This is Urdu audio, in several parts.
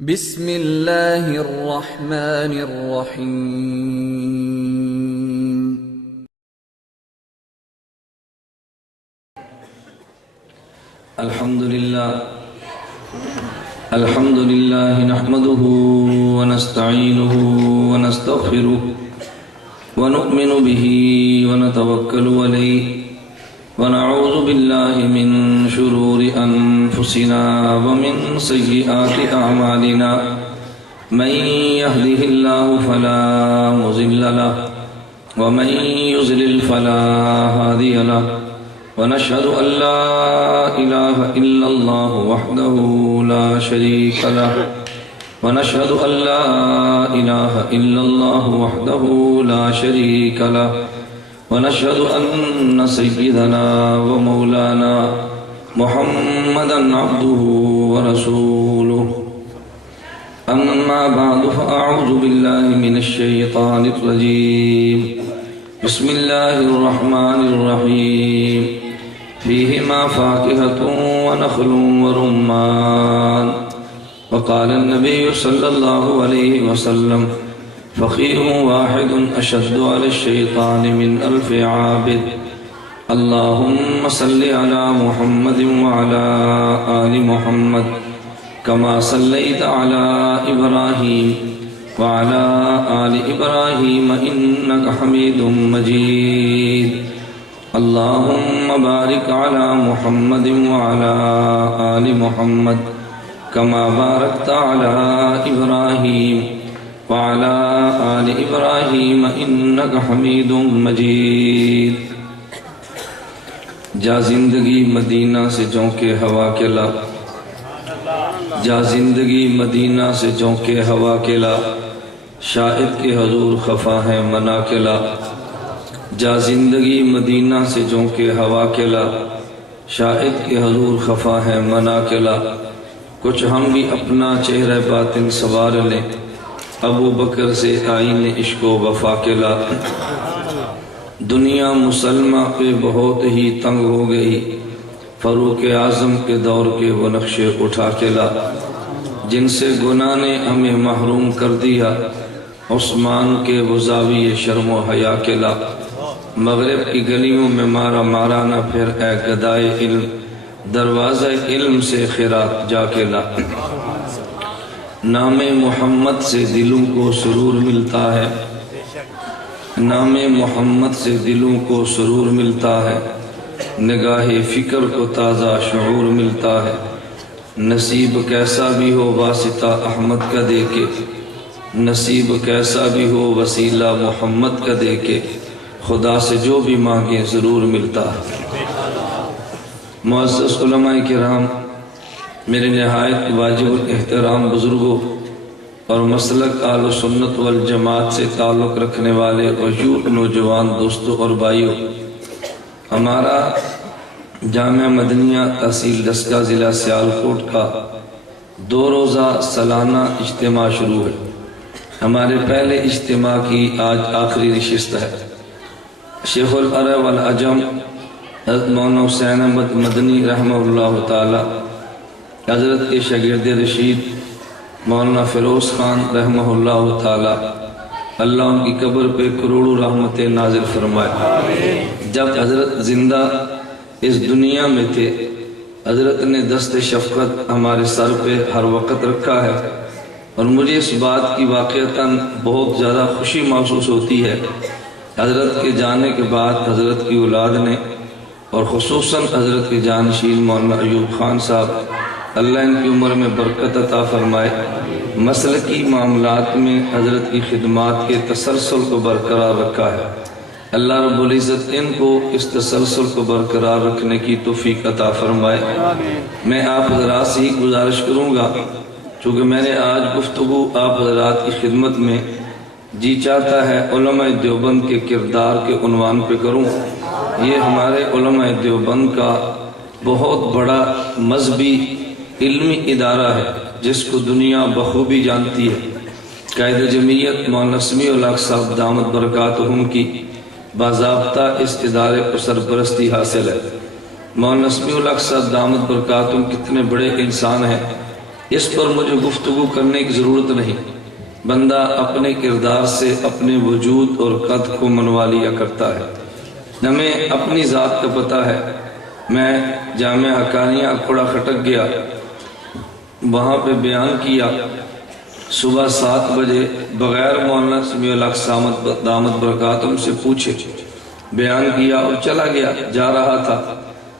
بسم اللہ الرحمن الرحیم۔ الحمد للہ نحمده ونستعینه ونستغفره ونؤمن به ونتوکل علیہ ونعوذ باللہ من شرور انفسنا ومن سیئات اعمالنا من يهده الله فلا مضل له ومن يضلل فلا هادي له ونشهد أن لا إله إلا الله وحده لا شريك له ونشهد أن لا إله إلا الله وحده لا شريك له ونشهد أن سيدنا ومولانا محمدا عبده ورسوله أما بعد فأعوذ بالله من الشيطان الرجيم بسم الله الرحمن الرحيم فيهما فاكهة ونخل ورمان وقال النبي صلى الله عليه وسلم فقيه واحد أشد على الشيطان من 1000 عابد اللهم صل على محمد وعلى آل محمد كما صليت على إبراهيم وعلى آل إبراهيم إنك حميد مجيد اللهم بارك على محمد وعلى آل محمد كما باركت على إبراهيم وعلى آل إبراهيم إنك حميد مجيد جا زندگی مدینہ سے جونکے ہوا کے لا جا زندگی مدینہ سے جونکے ہوا کے لا شاہد کے حضور خفا ہے منا کے لا جا زندگی مدینہ سے جونکے ہوا کے لا شاہد کے حضور خفا ہے منا کے لا کچھ ہم بھی اپنا چہرہ باطن سوار لیں ابو بکر سے آئین عشق و وفا کے لا دنیا مسلمہ پہ بہت ہی تنگ ہو گئی فاروق اعظم کے دور کے وہ نقشے اٹھا کے لا جن سے گناہ نے ہمیں محروم کر دیا عثمان کے وہ زاویے شرم و حیا کے لا مغرب کی گلیوں میں مارا مارا نہ پھر اے گدائے علم دروازہ علم سے خیرات جا کے لا نام محمد سے دلوں کو سرور ملتا ہے نام محمد سے دلوں کو سرور ملتا ہے نگاہ فکر کو تازہ شعور ملتا ہے نصیب کیسا بھی ہو واسطہ احمد کا دے کے نصیب کیسا بھی ہو وسیلہ محمد کا دے کے خدا سے جو بھی مانگے ضرور ملتا ہے معزز علماء کرام میرے نہایت واجب الاحترام بزرگوں اور مسلک اہل سنت والجماعت سے تعلق رکھنے والے وجود نوجوان دوستوں اور بھائیوں ہمارا جامعہ مدنیہ تحصیل دسکا ضلع سیالکوٹ کا 2 روزہ سالانہ اجتماع شروع ہے ہمارے پہلے اجتماع کی آج آخری نشست ہے شیخ العرب والعجم حضرت مولانا حسین احمد مدنی رحمہ اللہ تعالی حضرت کے شاگرد رشید مولانا فیروز خان رحمہ اللہ تعالی اللہ ان کی قبر پہ کروڑوں رحمتیں نازل فرمائے جب حضرت زندہ اس دنیا میں تھے حضرت نے دست شفقت ہمارے سر پہ ہر وقت رکھا ہے اور مجھے اس بات کی واقعتاً بہت زیادہ خوشی محسوس ہوتی ہے حضرت کے جانے کے بعد حضرت کی اولاد نے اور خصوصاً حضرت کے جانشین مولانا ایوب خان صاحب اللہ ان کی عمر میں برکت عطا فرمائے مسلکی معاملات میں حضرت کی خدمات کے تسلسل کو برقرار رکھا ہے اللہ رب العزت ان کو اس تسلسل کو برقرار رکھنے کی توفیق عطا فرمائے میں آپ حضرات سے ہی گزارش کروں گا چونکہ میں نے آج گفتگو آپ حضرات کی خدمت میں جی چاہتا ہے علماء دیوبند کے کردار کے عنوان پہ کروں یہ ہمارے علماء دیوبند کا بہت بڑا مذہبی علمی ادارہ ہے جس کو دنیا بخوبی جانتی ہے قائد جمعیت مولانا سمیع الحق صاحب دامت برکاتہم کی باضابطہ اس ادارے کو سرپرستی حاصل ہے مولانا سمیع الحق صاحب دامت برکاتہم کتنے بڑے انسان ہیں اس پر مجھے گفتگو کرنے کی ضرورت نہیں۔ بندہ اپنے کردار سے اپنے وجود اور قد کو منوا لیا کرتا ہے۔ ہمیں اپنی ذات کا پتہ ہے۔ میں جامع حقانیہ کھوڑا کھٹک گیا، وہاں پہ بیان کیا، صبح 7 بجے بغیر مولانا سمیع الحق صامت دامت برکاتہم سے پوچھے بیان کیا اور چلا گیا۔ جا رہا تھا،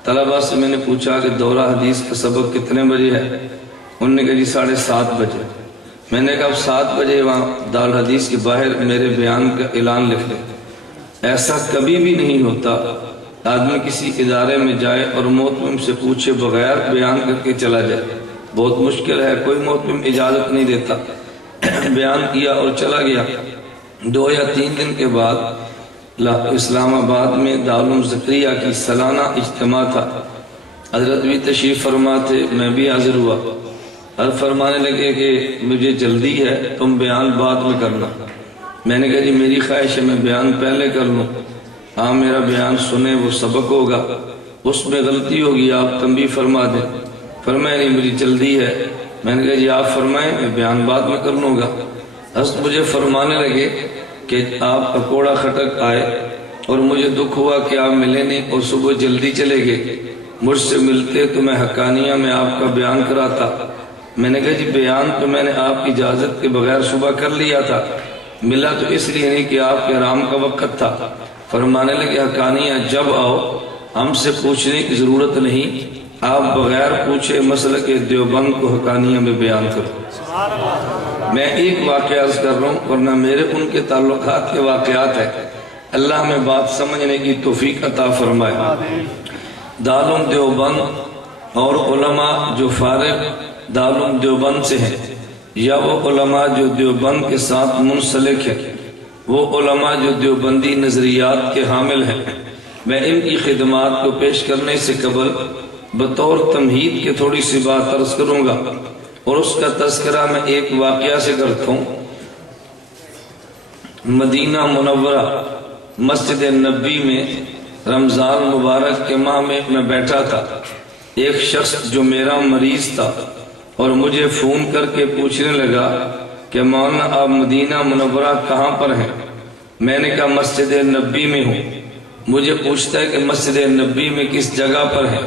طلبہ سے میں نے پوچھا کہ دورہ حدیث کا سبق کتنے بجے ہے؟ انہوں نے کہا جی 7:30 بجے۔ میں نے کہا اب 7 بجے وہاں دارالحدیث کے باہر میرے بیان کا اعلان لکھ لیں۔ ایسا کبھی بھی نہیں ہوتا آدمی کسی ادارے میں جائے اور محتمم سے پوچھے بغیر بیان کر کے چلا جائے، بہت مشکل ہے، کوئی محتمم اجازت نہیں دیتا۔ بیان کیا اور چلا گیا۔ 2 یا 3 دن کے بعد اسلام آباد میں دارالعلوم زکریا کی سالانہ اجتماع تھا۔ حضرت بھی تشریف فرما تھے، میں بھی حاضر ہوا۔ اور فرمانے لگے کہ مجھے جلدی ہے، تم بیان بعد میں کرنا۔ میں نے کہا جی میری خواہش ہے میں بیان پہلے کر لوں، ہاں میرا بیان سنیں، وہ سبق ہوگا، اس میں غلطی ہوگی آپ تنبیہ فرما دیں۔ فرمایا نہیں مجھے جلدی ہے۔ میں نے کہا جی آپ فرمائیں، میں بیان بعد میں کر لوں گا۔ حضرت مجھے فرمانے لگے کہ آپ اکوڑا کھٹک آئے اور مجھے دکھ ہوا کہ آپ ملے نہیں اور صبح جلدی چلے گئے۔ مجھ سے ملتے تو میں حقانیہ میں آپ کا بیان کراتا۔ میں نے کہا جی بیان تو میں نے آپ کی اجازت کے بغیر صبح کر لیا تھا، ملا تو اس لیے نہیں کہ آپ کے آرام کا وقت تھا۔ فرمانے لگے حقانیہ جب آؤ ہم سے پوچھنے کی ضرورت نہیں، آپ بغیر پوچھے مسئلہ کے دیوبند کو حقانیہ میں بیان کرو۔ میں ایک واقعہ عرض کر رہا ہوں، ورنہ میرے ان کے تعلقات کے واقعات ہیں۔ اللہ ہمیں بات سمجھنے کی توفیق عطا فرمائے۔ دارالعلوم دیوبند اور علماء جو فارغ دارالعلوم دیوبند سے ہیں، یا وہ علماء جو دیوبند کے ساتھ منسلک ہیں، وہ علماء جو دیوبندی نظریات کے حامل ہیں، میں ان کی خدمات کو پیش کرنے سے قبل بطور تمہید کے تھوڑی سی بات عرض کروں گا، اور اس کا تذکرہ میں ایک واقعہ سے کرتا ہوں۔ مدینہ منورہ مسجد نبی میں رمضان مبارک کے ماہ میں بیٹھا تھا۔ ایک شخص جو میرا مریض تھا اور مجھے فون کر کے پوچھنے لگا کہ مولانا آپ مدینہ منورہ کہاں پر ہیں؟ میں نے کہا مسجد نبی میں ہوں۔ مجھے پوچھتا ہے کہ مسجد نبی میں کس جگہ پر ہے؟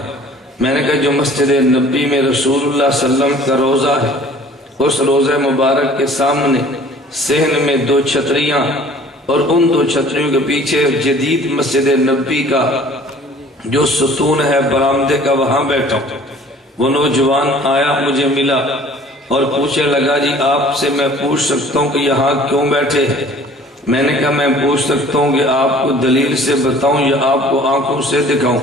میں نے کہا جو مسجد نبی میں رسول اللہ صلی اللہ علیہ وسلم کا روزہ ہے، اس روزہ مبارک کے سامنے صحن میں 2 چھتریاں، اور ان 2 چھتریوں کے پیچھے جدید مسجد نبی کا جو ستون ہے برآمدے کا، وہاں بیٹھا ہوں۔ وہ نوجوان آیا، مجھے ملا اور پوچھنے لگا جی آپ سے میں پوچھ سکتا ہوں کہ یہاں کیوں بیٹھے ہیں؟ میں نے کہا میں پوچھ سکتا ہوں کہ آپ کو دلیل سے بتاؤں یا آپ کو آنکھوں سے دکھاؤں؟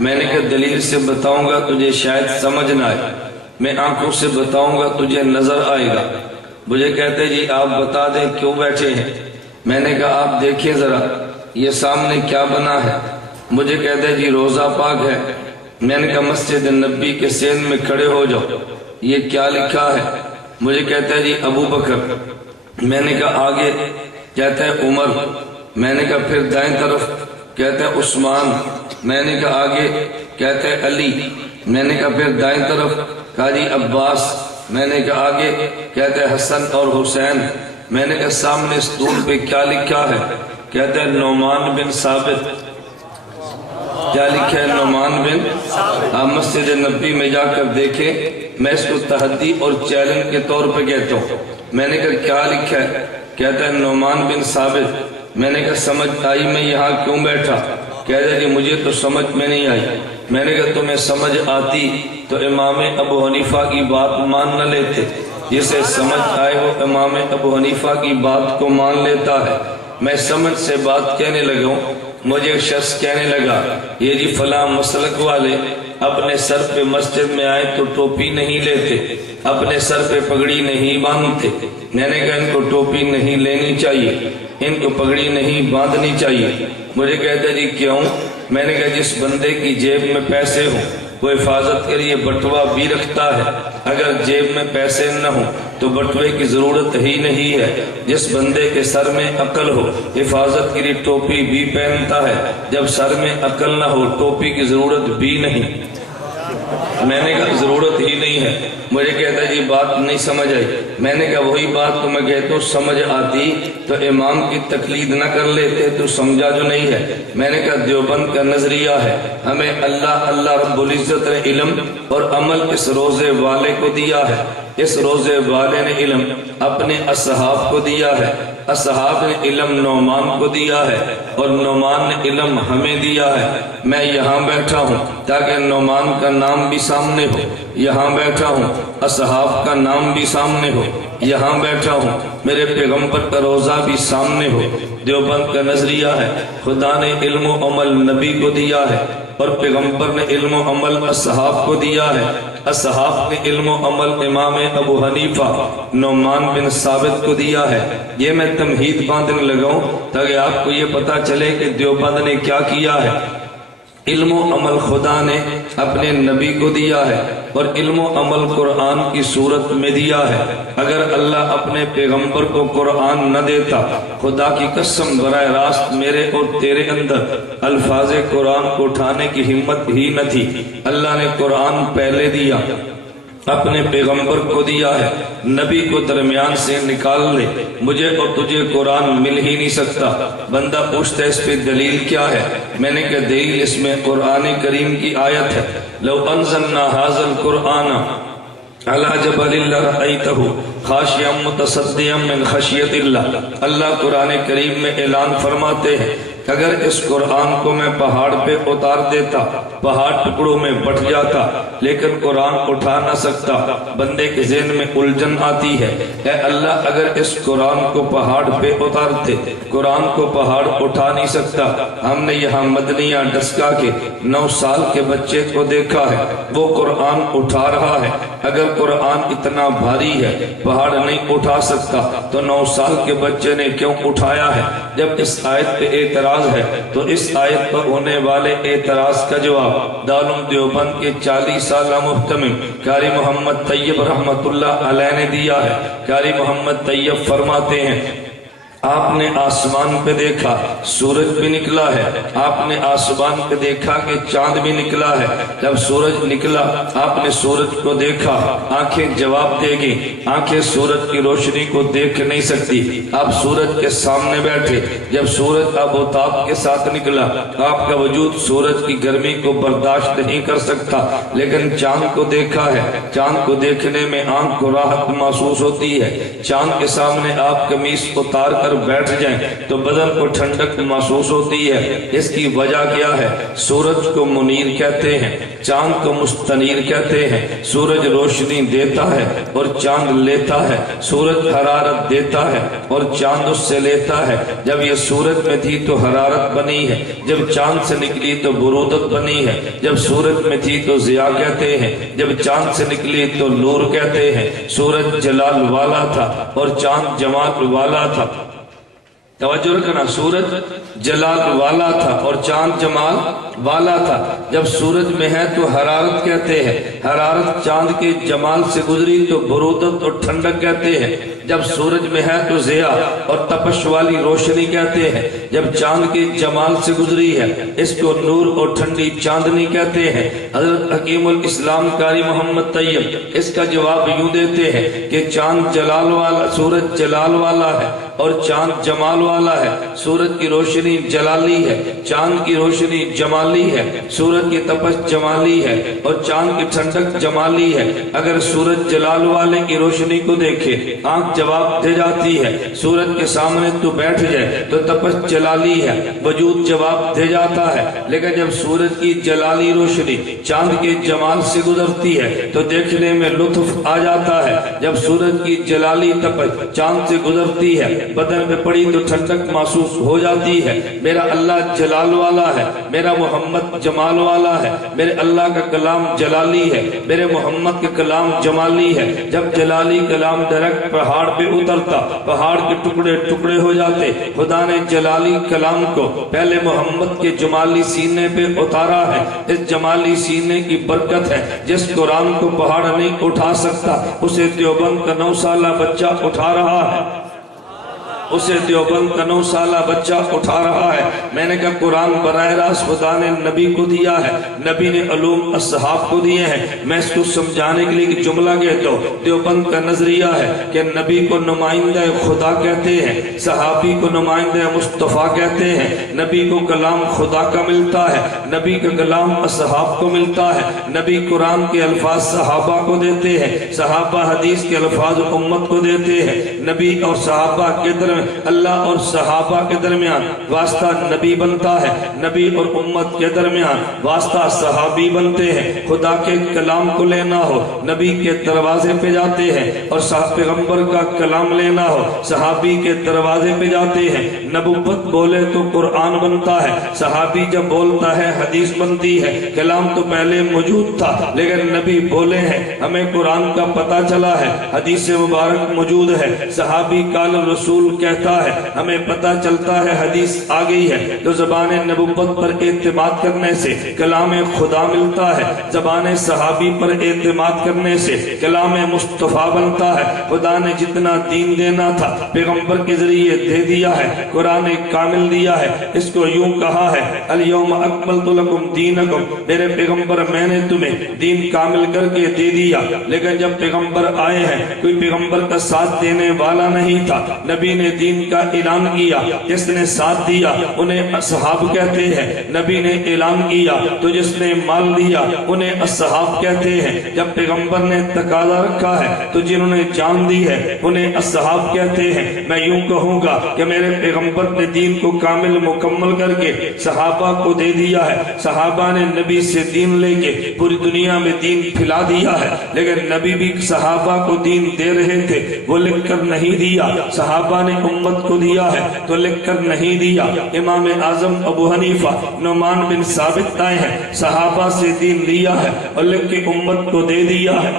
میں نے کہا دلیل سے بتاؤں گا تجھے شاید سمجھ نہ آئے، میں آنکھوں سے بتاؤں گا تجھے نظر آئے گا۔ مجھے کہتے جی آپ بتا دیں کیوں بیٹھے ہیں؟ میں نے کہا آپ دیکھیں ذرا یہ سامنے کیا بنا ہے؟ مجھے کہتے جی روزہ پاک ہے۔ میں نے کہا مسجد نبی کے صحن میں کھڑے ہو جاؤ، یہ کیا لکھا ہے؟ مجھے کہتا ہے جی ابو بکر۔ میں نے کہا آگے؟ کہتا ہے عمر۔ میں نے کہا پھر دائیں طرف؟ کہتا ہے عثمان۔ میں نے کہا آگے؟ کہتا ہے علی۔ میں نے کہا پھر دائیں طرف؟ کہا جی عباس۔ میں نے کہا آگے؟ کہتا ہے حسن اور حسین۔ میں نے کہا سامنے ستون پہ کیا لکھا ہے؟ کہتا ہے نعمان بن ثابت۔ کیا لکھا ہے؟ نعمان بن۔ آپ مسجد نبی میں جا کر دیکھیں، میں اس کو تحدی اور چیلنج کے طور پہ کہتا ہوں۔ میں نے کہا کیا لکھا ہے؟ کہتا ہے نعمان بن ثابت۔ میں نے کہا سمجھ آئی میں یہاں کیوں بیٹھا؟ کہتا ہے کہ مجھے تو سمجھ میں نہیں آئی۔ میں نے کہا تمہیں سمجھ آتی تو امام ابو حنیفہ کی بات مان نہ لیتے؟ جسے سمجھ آئے وہ امام ابو حنیفہ کی بات کو مان لیتا ہے۔ میں سمجھ سے بات کہنے لگا ہوں، مجھے ایک شخص کہنے لگا یہ جی فلاں مسلک والے اپنے سر پہ مسجد میں آئے تو ٹوپی نہیں لیتے، اپنے سر پہ پگڑی نہیں باندھتے۔ میں نے کہا ان کو ٹوپی نہیں لینی چاہیے، ان کو پگڑی نہیں باندھنی چاہیے۔ مجھے کہتے جی کیوں؟ میں نے کہا جس بندے کی جیب میں پیسے ہوں وہ حفاظت کے لیے بٹوا بھی رکھتا ہے، اگر جیب میں پیسے نہ ہوں تو بٹوے کی ضرورت ہی نہیں ہے۔ جس بندے کے سر میں عقل ہو حفاظت کے لیے ٹوپی بھی پہنتا ہے، جب سر میں عقل نہ ہو ٹوپی کی ضرورت بھی نہیں۔ میں نے کہا ضرورت ہی نہیں ہے۔ مجھے کہتا جی بات نہیں سمجھ آئی. میں نے کہا وہی بات تو میں کہتا ہوں سمجھ آتی تو امام کی تقلید نہ کر لیتے, تو سمجھا جو نہیں ہے. میں نے کہا دیوبند کا نظریہ ہے, ہمیں اللہ رب العزت نے علم اور عمل اس روزے والے کو دیا ہے. اس روزے والے نے علم اپنے اصحاب کو دیا ہے, اصحاب نے علم نعمان کو دیا ہے, اور نعمان نے علم ہمیں دیا ہے. میں یہاں بیٹھا ہوں تاکہ نعمان کا نام بھی سامنے ہو, یہاں بیٹھا ہوں اصحاب کا نام بھی سامنے ہو, یہاں بیٹھا ہوں میرے پیغمبر کا روزہ بھی سامنے ہو. دیوبند کا نظریہ ہے خدا نے علم و عمل نبی کو دیا ہے, اور پیغمبر نے علم و عمل اصحاب کو دیا ہے. اصحاب نے علم و عمل امام ابو حنیفہ نعمان بن ثابت کو دیا ہے. یہ میں تمہید باندھنے لگاؤں تاکہ آپ کو یہ پتا چلے کہ دیوبند نے کیا کیا ہے. علم و عمل خدا نے اپنے نبی کو دیا ہے, اور علم و عمل قرآن کی صورت میں دیا ہے. اگر اللہ اپنے پیغمبر کو قرآن نہ دیتا, خدا کی قسم براہ راست میرے اور تیرے اندر الفاظ قرآن کو اٹھانے کی ہمت ہی نہ تھی. اللہ نے قرآن پہلے دیا, اپنے پیغمبر کو دیا ہے, نبی کو درمیان سے نکال لے, مجھے اور تجھے قرآن مل ہی نہیں سکتا. بندہ پوچھتا ہے اس پہ دلیل کیا ہے؟ میں نے کہا دلیل اس میں قرآن کریم کی آیت ہے, لو انزلنا ھذا القرآن علی جبل لرأیتہ خاشعا متصدعا من خشیۃ اللہ. اللہ قرآن کریم میں اعلان فرماتے ہیں اگر اس قرآن کو میں پہاڑ پہ اتار دیتا پہاڑ ٹکڑوں میں بٹ جاتا, لیکن قرآن اٹھا نہ سکتا. بندے کے ذہن میں الجھن آتی ہے, اے اللہ اگر اس قرآن کو پہاڑ پہ اتارتے, قرآن کو پہاڑ اٹھا نہیں سکتا. ہم نے یہاں مدنیہ ڈسکا کے 9 سال کے بچے کو دیکھا ہے, وہ قرآن اٹھا رہا ہے. اگر قرآن اتنا بھاری ہے پہاڑ نہیں اٹھا سکتا تو 9 سال کے بچے نے کیوں اٹھایا ہے؟ جب اس آیت پہ اعتراض ہے تو اس آیت پر ہونے والے اعتراض کا جواب دارالعلوم دیوبند کے 40 سالہ محتمم قاری محمد طیب رحمت اللہ علیہ نے دیا ہے. قاری محمد طیب فرماتے ہیں آپ نے آسمان پہ دیکھا سورج بھی نکلا ہے, آپ نے آسمان پہ دیکھا کہ چاند بھی نکلا ہے. جب سورج نکلا آپ نے سورج کو دیکھا, آنکھیں جواب دے گی, آنکھیں سورج کی روشنی کو دیکھ نہیں سکتی. آپ سورج کے سامنے بیٹھے, جب سورج آفتاب کے ساتھ نکلا آپ کا وجود سورج کی گرمی کو برداشت نہیں کر سکتا, لیکن چاند کو دیکھا ہے. چاند کو دیکھنے میں آنکھ کو راحت محسوس ہوتی ہے. چاند کے سامنے آپ قمیص اتار کر بیٹھ جائیں تو بدن کو ٹھنڈک محسوس ہوتی ہے. اس کی وجہ کیا ہے؟ سورج کو منیر کہتے ہیں, چاند کو مستنیر کہتے ہیں. سورج روشنی دیتا ہے اور چاند لیتا ہے. سورج حرارت دیتا ہے اور چاند اس سے لیتا ہے. جب یہ سورج میں تھی تو حرارت بنی ہے, جب چاند سے نکلی تو برودت بنی ہے. جب سورج میں تھی تو ضیاء کہتے ہیں, جب چاند سے نکلی تو نور کہتے ہیں. سورج جلال والا تھا اور چاند جمال والا تھا. توجہ رکھنا, سورج جلال والا تھا اور چاند جمال والا تھا. جب سورج میں ہے تو حرارت کہتے ہیں, حرارت چاند کے جمال سے گزری تو برودت اور ٹھنڈک کہتے ہیں. جب سورج میں ہے تو ضیاء اور تپش والی روشنی کہتے ہیں. جب چاند کے جمال سے گزری ہے اس کو نور اور ٹھنڈی چاندنی کہتے ہیں. حضرت حکیم الاسلام قاری محمد طیب اس کا جواب یوں دیتے ہیں کہ چاند جلال والا, سورج جلال والا ہے اور چاند جمال والا ہے. سورج کی روشنی جلالی ہے, چاند کی روشنی جمالی ہے. سورج کی تپش جمالی ہے اور چاند کی ٹھنڈک جمالی ہے. اگر سورج جلال والے کی روشنی کو دیکھے آنکھ جواب دے جاتی ہے. سورج کے سامنے تو بیٹھ جائے تو تپش جلالی ہے, وجود جواب دے جاتا ہے. لیکن جب سورج کی جلالی روشنی چاند کے جمال سے گزرتی ہے تو دیکھنے میں لطف آ جاتا ہے. جب سورج کی جلالی تپش چاند سے گزرتی ہے بدن میں پڑی تو ٹھنڈک محسوس ہو جاتی ہے. میرا اللہ جلال والا ہے, میرا محمد جمال والا ہے. میرے اللہ کا کلام جلالی ہے, میرے محمد کا کلام جمالی ہے. جب جلالی کلام ڈائریکٹ پہاڑ پہ اترتا پہاڑ کے ٹکڑے ٹکڑے ہو جاتے. خدا نے جلالی کلام کو پہلے محمد کے جمالی سینے پہ اتارا ہے. اس جمالی سینے کی برکت ہے. جس قرآن کو پہاڑ نہیں اٹھا سکتا اسے دیوبند کا 9 سالہ بچہ اٹھا رہا ہے. اسے دیوبند کا 9 سالہ بچہ اٹھا رہا ہے۔ میں نے کہا قرآن براہ راست خدا نے نبی کو دیا ہے، نبی نے علوم اصحاب کو دیے ہیں۔ میں اس کو سمجھانے کے لیے ایک جملہ کہتا ہوں، دیوبند کا نظریہ ہے کہ نبی کو نمائندہ خدا کہتے ہیں، صحابی کو نمائندہ مصطفیٰ کہتے ہیں، نبی کو کلام خدا کا ملتا ہے، نبی کا کلام اصحاب کو ملتا ہے، نبی قرآن کے الفاظ صحابہ کو دیتے ہیں، صحابہ حدیث کے الفاظ امت کو دیتے ہیں۔ نبی اور صحابہ کے درمیان، اللہ اور صحابہ کے درمیان واسطہ نبی بنتا ہے، نبی اور امت کے درمیان واسطہ صحابی بنتے ہیں۔ خدا کے کلام کو لینا ہو نبی کے دروازے پہ جاتے ہیں، اور پیغمبر کا کلام لینا ہو صحابی کے دروازے پہ جاتے ہیں۔ نبوت بولے تو قرآن بنتا ہے، صحابی جب بولتا ہے حدیث بنتی ہے۔ کلام تو پہلے موجود تھا لیکن نبی بولے ہیں، ہمیں قرآن کا پتہ چلا ہے، حدیث مبارک موجود ہے، صحابی قال رسول کہتا ہے، ہمیں پتہ چلتا ہے حدیث آ گئی ہے۔ تو زبان نبوت پر اعتماد کرنے سے کلام خدا ملتا ہے، زبان صحابی پر اعتماد کرنے سے کلام مصطفیٰ بنتا ہے۔ خدا نے جتنا دین دینا تھا پیغمبر کے ذریعے دے دیا ہے، قرآن کامل دیا ہے۔ اس کو یوں کہا ہے، الیوم اکملت لکم دینکم، میرے پیغمبر میں نے تمہیں دین کامل کر کے دے دیا۔ لیکن جب پیغمبر آئے ہیں کوئی پیغمبر کا ساتھ دینے والا نہیں تھا، نبی نے دین کا اعلان کیا، جس نے ساتھ دیا انہیں اصحاب کہتے ہیں۔ نبی نے اعلان کیا تو جس نے مال دیا انہیں اصحاب کہتے ہیں۔ جب پیغمبر نے تقاضا رکھا ہے تو جنہوں نے جان دی ہے انہیں اصحاب کہتے ہیں۔ میں یوں کہوں گا کہ میرے پیغمبر نے دین کو کامل مکمل کر کے صحابہ کو دے دیا ہے، صحابہ نے نبی سے دین لے کے پوری دنیا میں دین پھیلا دیا ہے۔ لیکن نبی بھی صحابہ کو دین دے رہے تھے، وہ لکھ کر نہیں دیا، صحابہ نے امت کو دیا ہے تو لکھ کر نہیں دیا۔ امام اعظم ابو حنیفہ نعمان بن ثابت آئے ہیں، صحابہ سے دین لیا ہے اور لکھ کے امت کو دے دیا ہے۔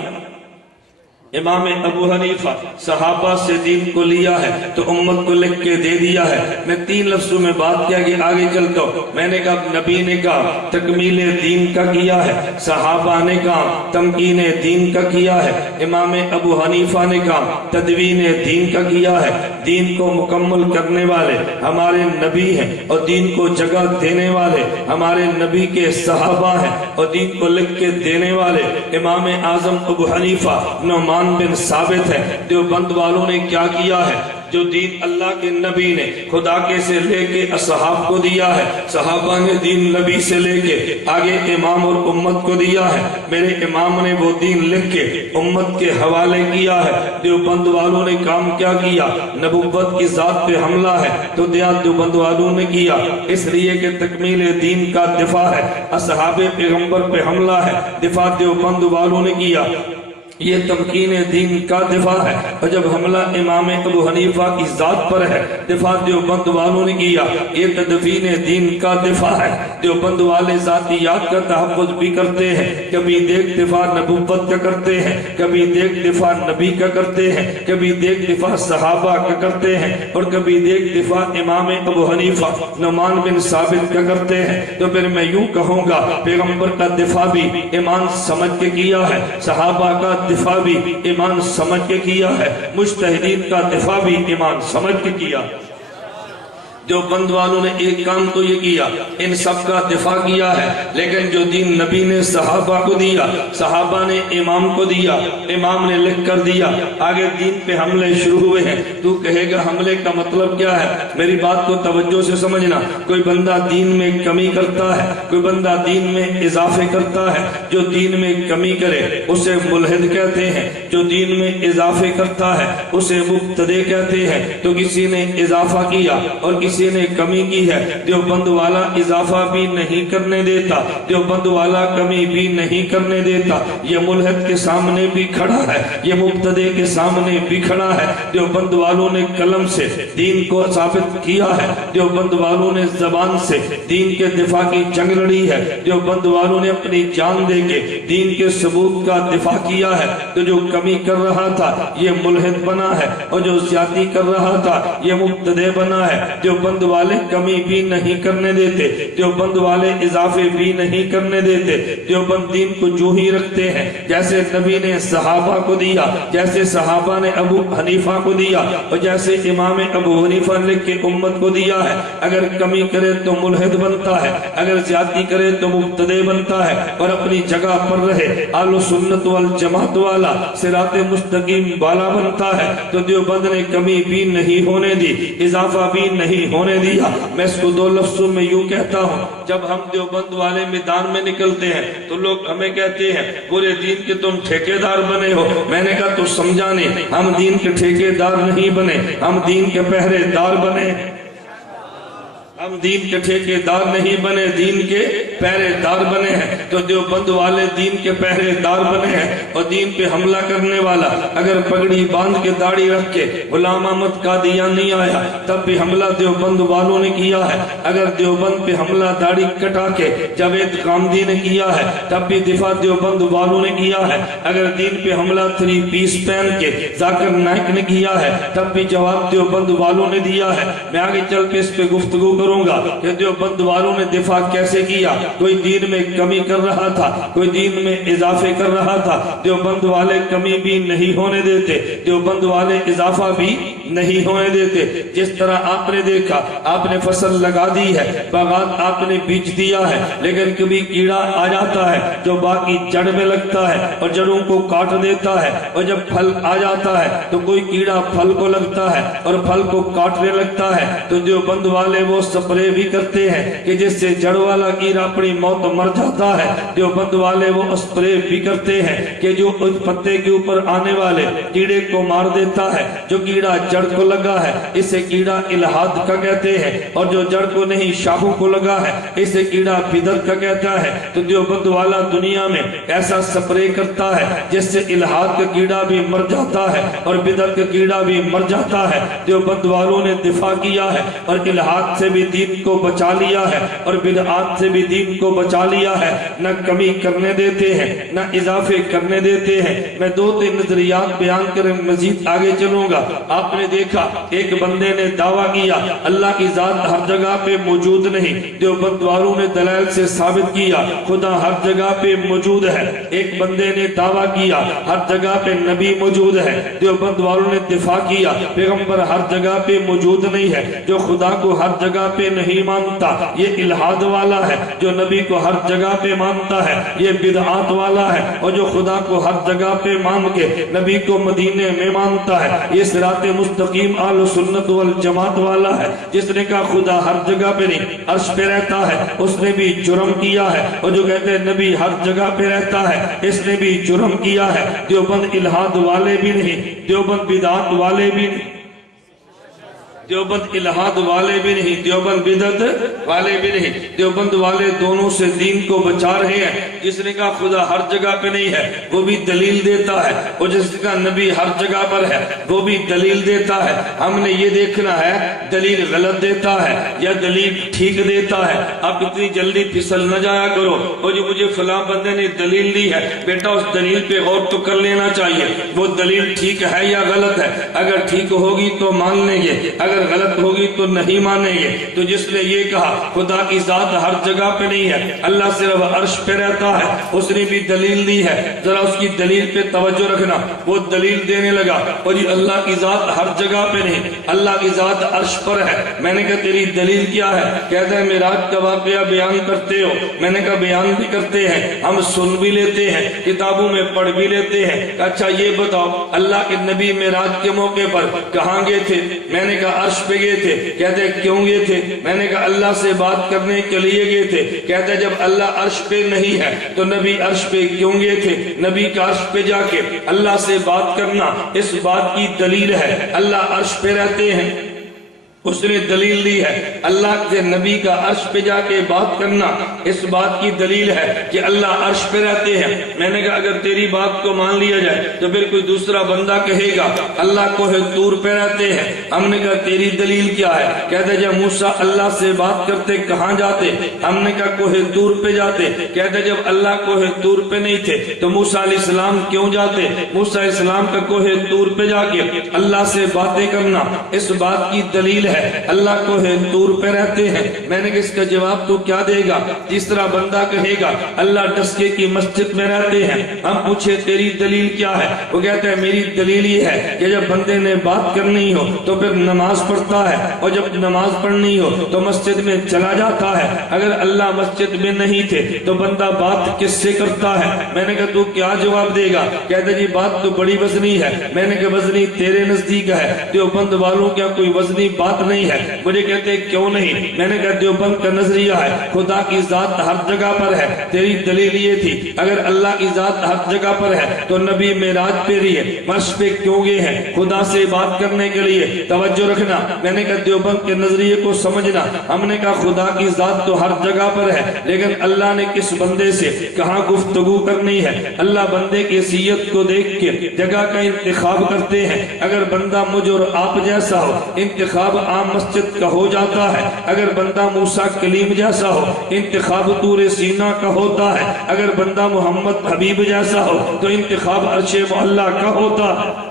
امام ابو حنیفہ صحابہ سے دین کو لیا ہے تو امت کو لکھ کے دے دیا ہے۔ میں 3 لفظوں میں بات کیا کہ آگے چلتا ہوں۔ میں نے کہا نبی نے کہا تکمیل دین کا کیا ہے، صحابہ نے کہا تمکین دین کا کیا ہے، امام ابو حنیفہ نے کہا تدوین دین کا کیا ہے۔ دین کو مکمل کرنے والے ہمارے نبی ہیں اور دین کو جگہ دینے والے ہمارے نبی کے صحابہ ہیں، اور دین کو لکھ کے دینے والے امام اعظم ابو حنیفہ نعمان بن ثابت ہے۔ دیوبند والوں نے کیا کیا ہے؟ جو دین اللہ کے نبی نے خدا کے سے لے کے اصحاب کو دیا ہے، صحابہ نے دین نبی سے لے کے آگے امام اور امت کو دیا ہے۔ میرے امام نے وہ دین لکھ کے امت کے حوالے کیا ہے۔ دیوبند والوں نے کام کیا کیا؟ نبوت کی ذات پہ حملہ ہے تو دیوبند والوں نے کیا، اس لیے کہ تکمیل دین کا دفاع ہے۔ اصحاب پیغمبر پہ حملہ ہے، دفاع دیوبند والوں نے کیا، یہ تمکین دین کا دفاع ہے۔ اور جب حملہ امام ابو حنیفہ کی ذات پر ہے، دفاع دیوبند والوں نے کیا، یہ تدفین دین کا دفاع ہے۔ دیوبند والے ذاتیات کا تحفظ بھی کرتے ہیں، کبھی دیکھ دفاع نبوت کا کرتے ہیں، کبھی دیکھ دفاع نبی کا کرتے ہیں، کبھی دیکھ دفاع صحابہ کا کرتے ہیں، اور کبھی دیکھ دفاع امام ابو حنیفہ نعمان بن ثابت کا کرتے ہیں۔ تو پھر میں یوں کہوں گا پیغمبر کا دفاع بھی ایمان سمجھ کے کیا ہے، صحابہ کا دفاع بھی ایمان سمجھ کے کیا ہے، مجتہدین کا دفاع بھی ایمان سمجھ کے کیا۔ جو بند والوں نے ایک کام تو یہ کیا، ان سب کا دفاع کیا ہے، لیکن جو دین نبی نے صحابہ کو دیا، صحابہ نے امام کو دیا، امام نے لکھ کر دیا، آگے دین پہ حملے شروع ہوئے ہیں۔ تو کہے گا حملے کا مطلب کیا ہے؟ میری بات کو توجہ سے سمجھنا۔ کوئی بندہ دین میں کمی کرتا ہے، کوئی بندہ دین میں اضافے کرتا ہے، جو دین میں کمی کرے اسے ملحد کہتے ہیں، جو دین میں اضافے کرتا ہے اسے مبتدع کہتے ہیں۔ تو کسی نے اضافہ کیا اور کسی نے کمی کی ہے، دیوبند والا اضافہ بھی نہیں کرنے دیتا، دیوبند والا کمی بھی نہیں کرنے دیتا، یہ ملحد کے سامنے بھی کھڑا ہے، یہ مبتدع کے سامنے بھی کھڑا ہے۔ دیوبند والوں نے قلم سے دین کو ثابت کیا ہے، دیوبند والوں نے زبان سے دین کے دفاع کی جنگ لڑی ہے، دیوبند والوں نے اپنی جان دے کے دین کے ثبوت کا دفاع کیا ہے۔ تو جو کمی کر رہا تھا یہ ملحد بنا ہے، اور جو زیادتی کر رہا تھا یہ مبتدع بنا ہے۔ دیوبند دیوبند والے کمی بھی نہیں کرنے دیتے، دیوبند والے اضافے بھی نہیں کرنے دیتے، دیوبند دین کو جو ہی رکھتے ہیں جیسے نبی نے صحابہ کو دیا، جیسے صحابہ نے ابو حنیفہ کو دیا، اور جیسے امام ابو حنیفہ نے لکھ کے امت کو دیا ہے۔ اگر کمی کرے تو ملحد بنتا ہے، اگر زیادتی کرے تو مبتدع بنتا ہے، اور اپنی جگہ پر رہے اہل سنت والجماعت والا صراط مستقیم والا بنتا ہے۔ تو دیوبند نے کمی بھی نہیں ہونے دی، اضافہ بھی نہیں ہونے دیا۔ میں اس کو دو لفظوں میں یوں کہتا ہوں، جب ہم دیوبند والے میدان میں نکلتے ہیں تو لوگ ہمیں کہتے ہیں پورے دین کے تم ٹھیکیدار بنے ہو۔ میں نے کہا تو سمجھا نہیں، ہم دین کے ٹھیکیدار نہیں بنے، ہم دین کے پہرے دار بنے۔ ہم دین کے ٹھیکیدار نہیں بنے، دین کے پہرے دار بنے ہیں۔ تو دیوبند والے دین کے پہرے دار بنے ہیں، اور دین پہ حملہ کرنے والا اگر پگڑی باندھ کے داڑھی رکھ کے غلام احمد قادیانی آیا تب بھی حملہ دیوبند والوں نے کیا ہے۔ اگر دیوبند پہ حملہ داڑھی کٹا کے جاوید قامدی نے کیا ہے تب بھی دفاع دیوبند والوں نے کیا ہے۔ اگر دین پہ حملہ 3 پیس پہن کے ذاکر نائک نے کیا ہے تب بھی جواب دیوبند والوں نے دیا ہے۔ میں آگے چل کے اس پہ گفتگو کروں گا کہ دیوبند والوں نے دفاع کیسے کیا۔ کوئی دین میں کمی کر رہا تھا، کوئی دین میں اضافے کر رہا تھا، دیوبند والے کمی بھی نہیں ہونے دیتے، دیوبند والے اضافہ بھی نہیں ہونے دیتے۔ جس طرح آپ نے دیکھا، آپ نے فصل لگا دی ہے، باغات آپ نے بیچ دیا ہے، لیکن کبھی کیڑا آ جاتا ہے جو باقی جڑ میں لگتا ہے اور جڑوں کو کاٹ دیتا ہے، اور جب پھل آ جاتا ہے تو کوئی کیڑا پھل کو لگتا ہے اور پھل کو کاٹنے لگتا ہے۔ تو دیوبند والے وہ سپرے بھی کرتے ہیں کہ جس سے جڑ والا کیڑا اپنی موت مر جاتا ہے۔ دیوبند والے وہ سپرے بھی کرتے ہیں کہ جو پتے کے اوپر آنے والے کیڑے کو مار دیتا ہے۔ جو کیڑا جڑ کو لگا ہے اسے کیڑا الہاد کا کہتے ہیں، اور جو جڑ کو نہیں شاخوں کو لگا ہے اسے کیڑا بدعت کا کہتا ہے۔ تو دیوبند والا دنیا میں ایسا سپرے کرتا ہے جس سے الہاد کا کیڑا بھی مر جاتا ہے اور بدعت کا کیڑا بھی مر جاتا ہے۔ دیوبند والوں نے دفاع کیا ہے اور الہاد سے بھی دین کو بچا لیا ہے اور بدعات سے بھی دین کو بچا لیا ہے۔ نہ کمی کرنے دیتے ہیں نہ اضافے کرنے دیتے ہیں۔ میں 2-3 نظریات بیان کر مزید آگے چلوں گا۔ آپ نے دیکھا ایک بندے نے دعویٰ کیا اللہ کی ذات ہر جگہ پہ موجود نہیں، دیوبند والوں نے دلائل سے ثابت کیا خدا ہر جگہ پہ موجود ہے۔ ایک بندے نے دعویٰ کیا ہر جگہ پہ نبی موجود ہے، دیوبند والوں نے دفاع کیا پیغمبر ہر جگہ پہ موجود نہیں ہے۔ جو خدا کو ہر جگہ پہ نہیں مانتا یہ الہاد والا ہے، جو نبی کو ہر جگہ پہ مانتا ہے یہ بدعات والا ہے، اور جو خدا کو ہر جگہ پہ مان کے نبی کو مدینے میں مانتا ہے یہ صراط مستقیم اہل سنت والجماعت والا ہے۔ جس نے کہا خدا ہر جگہ پہ نہیں عرش پہ رہتا ہے اس نے بھی جرم کیا ہے، اور جو کہتے ہیں نبی ہر جگہ پہ رہتا ہے اس نے بھی جرم کیا ہے۔ دیوبند الہاد والے بھی نہیں، دیوبند بدعات والے بھی نہیں، دیوبند الہاد والے بھی نہیں، دیوبند بدعت والے بھی نہیں۔ دیوبند والے دونوں سے دین کو بچا رہے ہیں۔ جس نے کہا خدا ہر جگہ پہ نہیں ہے وہ بھی دلیل دیتا ہے، اور جس نے کہا نبی ہر جگہ پر ہے وہ بھی دلیل دیتا ہے۔ ہم نے یہ دیکھنا ہے دلیل غلط دیتا ہے یا دلیل ٹھیک دیتا ہے۔ آپ اتنی جلدی پھسل نہ جایا کرو اور جو مجھے فلاں بندے نے دلیل دی ہے، بیٹا اس دلیل پہ غور تو کر لینا چاہیے وہ دلیل ٹھیک ہے یا غلط ہے۔ اگر ٹھیک ہوگی تو مان لیں گے، اگر غلط ہوگی تو نہیں مانیں گے۔ تو جس نے یہ کہا خدا کی ذات ہر جگہ پہ نہیں ہے، اللہ صرف عرش پہ رہتا ہے، اس نے بھی دلیل دی ہے، ذرا اس کی دلیل پہ توجہ رکھنا۔ وہ دلیل دینے لگا اور یہ اللہ کی ذات ہر جگہ پہ نہیں، اللہ کی ذات عرش پر ہے۔ میں نے کہا تیری دلیل کیا ہے؟ کہتا ہے معراج کا واقعہ بیان کرتے ہو؟ میں نے کہا بیان بھی کرتے ہیں، ہم سن بھی لیتے ہیں، کتابوں میں پڑھ بھی لیتے ہیں۔ اچھا یہ بتاؤ اللہ کے نبی معراج کے موقع پر کہاں گئے تھے؟ میں نے کہا عرش پہ گئے تھے۔ کہتے کیوں گئے تھے؟ میں نے کہا اللہ سے بات کرنے کے لیے گئے تھے۔ کہتے جب اللہ عرش پہ نہیں ہے تو نبی عرش پہ کیوں گئے تھے؟ نبی کا عرش پہ جا کے اللہ سے بات کرنا اس بات کی دلیل ہے اللہ عرش پہ رہتے ہیں، اس نے دلیل دی ہے۔ اللہ کے نبی کا عرش پہ جا کے بات کرنا اس بات کی دلیل ہے کہ اللہ عرش پہ رہتے ہیں۔ میں نے کہا اگر تیری بات کو مان لیا جائے تو پھر کوئی دوسرا بندہ کہے گا اللہ کوہ طور پہ رہتے ہیں۔ ہم نے کہا تیری دلیل کیا ہے؟ کہتے جب موسیٰ اللہ سے بات کرتے کہاں جاتے؟ ہم نے کہا کوہ طور پہ جاتے۔ کہتے جب اللہ کوہ طور پہ نہیں تھے تو موسیٰ علیہ السلام کیوں جاتے؟ موسیٰ علیہ السلام کا کوہ طور پہ جا کے اللہ سے باتیں کرنا اس بات کی دلیل ہے ہے اللہ کو ہے طور پہ رہتے ہیں. میں نے کہا اس کا جواب تو کیا دے گا؟ تیسرا بندہ کہے گا اللہ ڈسکے کی مسجد میں رہتے ہیں. ہم پوچھے تیری دلیل کیا ہے؟ وہ کہتا ہے میری دلیل یہ ہے کہ جب بندے نے بات کرنی ہو تو پھر نماز پڑھتا ہے، اور جب نماز پڑھنی ہو تو مسجد میں چلا جاتا ہے. اگر اللہ مسجد میں نہیں تھے تو بندہ بات کس سے کرتا ہے؟ میں نے کہا تو کیا جواب دے گا؟ کہتا جی بات تو بڑی وزنی ہے. میں نے کہا وزنی تیرے نزدیک ہے، دیوبند والوں کیا کوئی وزنی بات نہیں ہے؟ مجھے کہتے کیوں نہیں؟ میں نے کہا دیوبند کا نظریہ ہے خدا کی ذات ہر جگہ پر ہے. تیری دلیل یہ تھی اگر اللہ کی ذات ہر جگہ پر ہے تو نبی معراج پہ رہے فرش پہ کیوں گئے ہیں؟ خدا سے بات کرنے کے لیے. توجہ رکھنا. میں نے کہا دیوبند کے نظریے کو سمجھنا. ہم نے کہا خدا کی ذات تو ہر جگہ پر ہے، لیکن اللہ نے کس بندے سے کہاں گفتگو کرنی ہے؟ اللہ بندے کی حیثیت کو دیکھ کے جگہ کا انتخاب کرتے ہیں. اگر بندہ مجھ اور آپ جیسا ہو انتخاب عام مسجد کا ہو جاتا ہے. اگر بندہ موسیٰ کلیم جیسا ہو انتخاب طور سینا کا ہوتا ہے. اگر بندہ محمد حبیب جیسا ہو تو انتخاب عرش معلیٰ کا ہوتا ہے.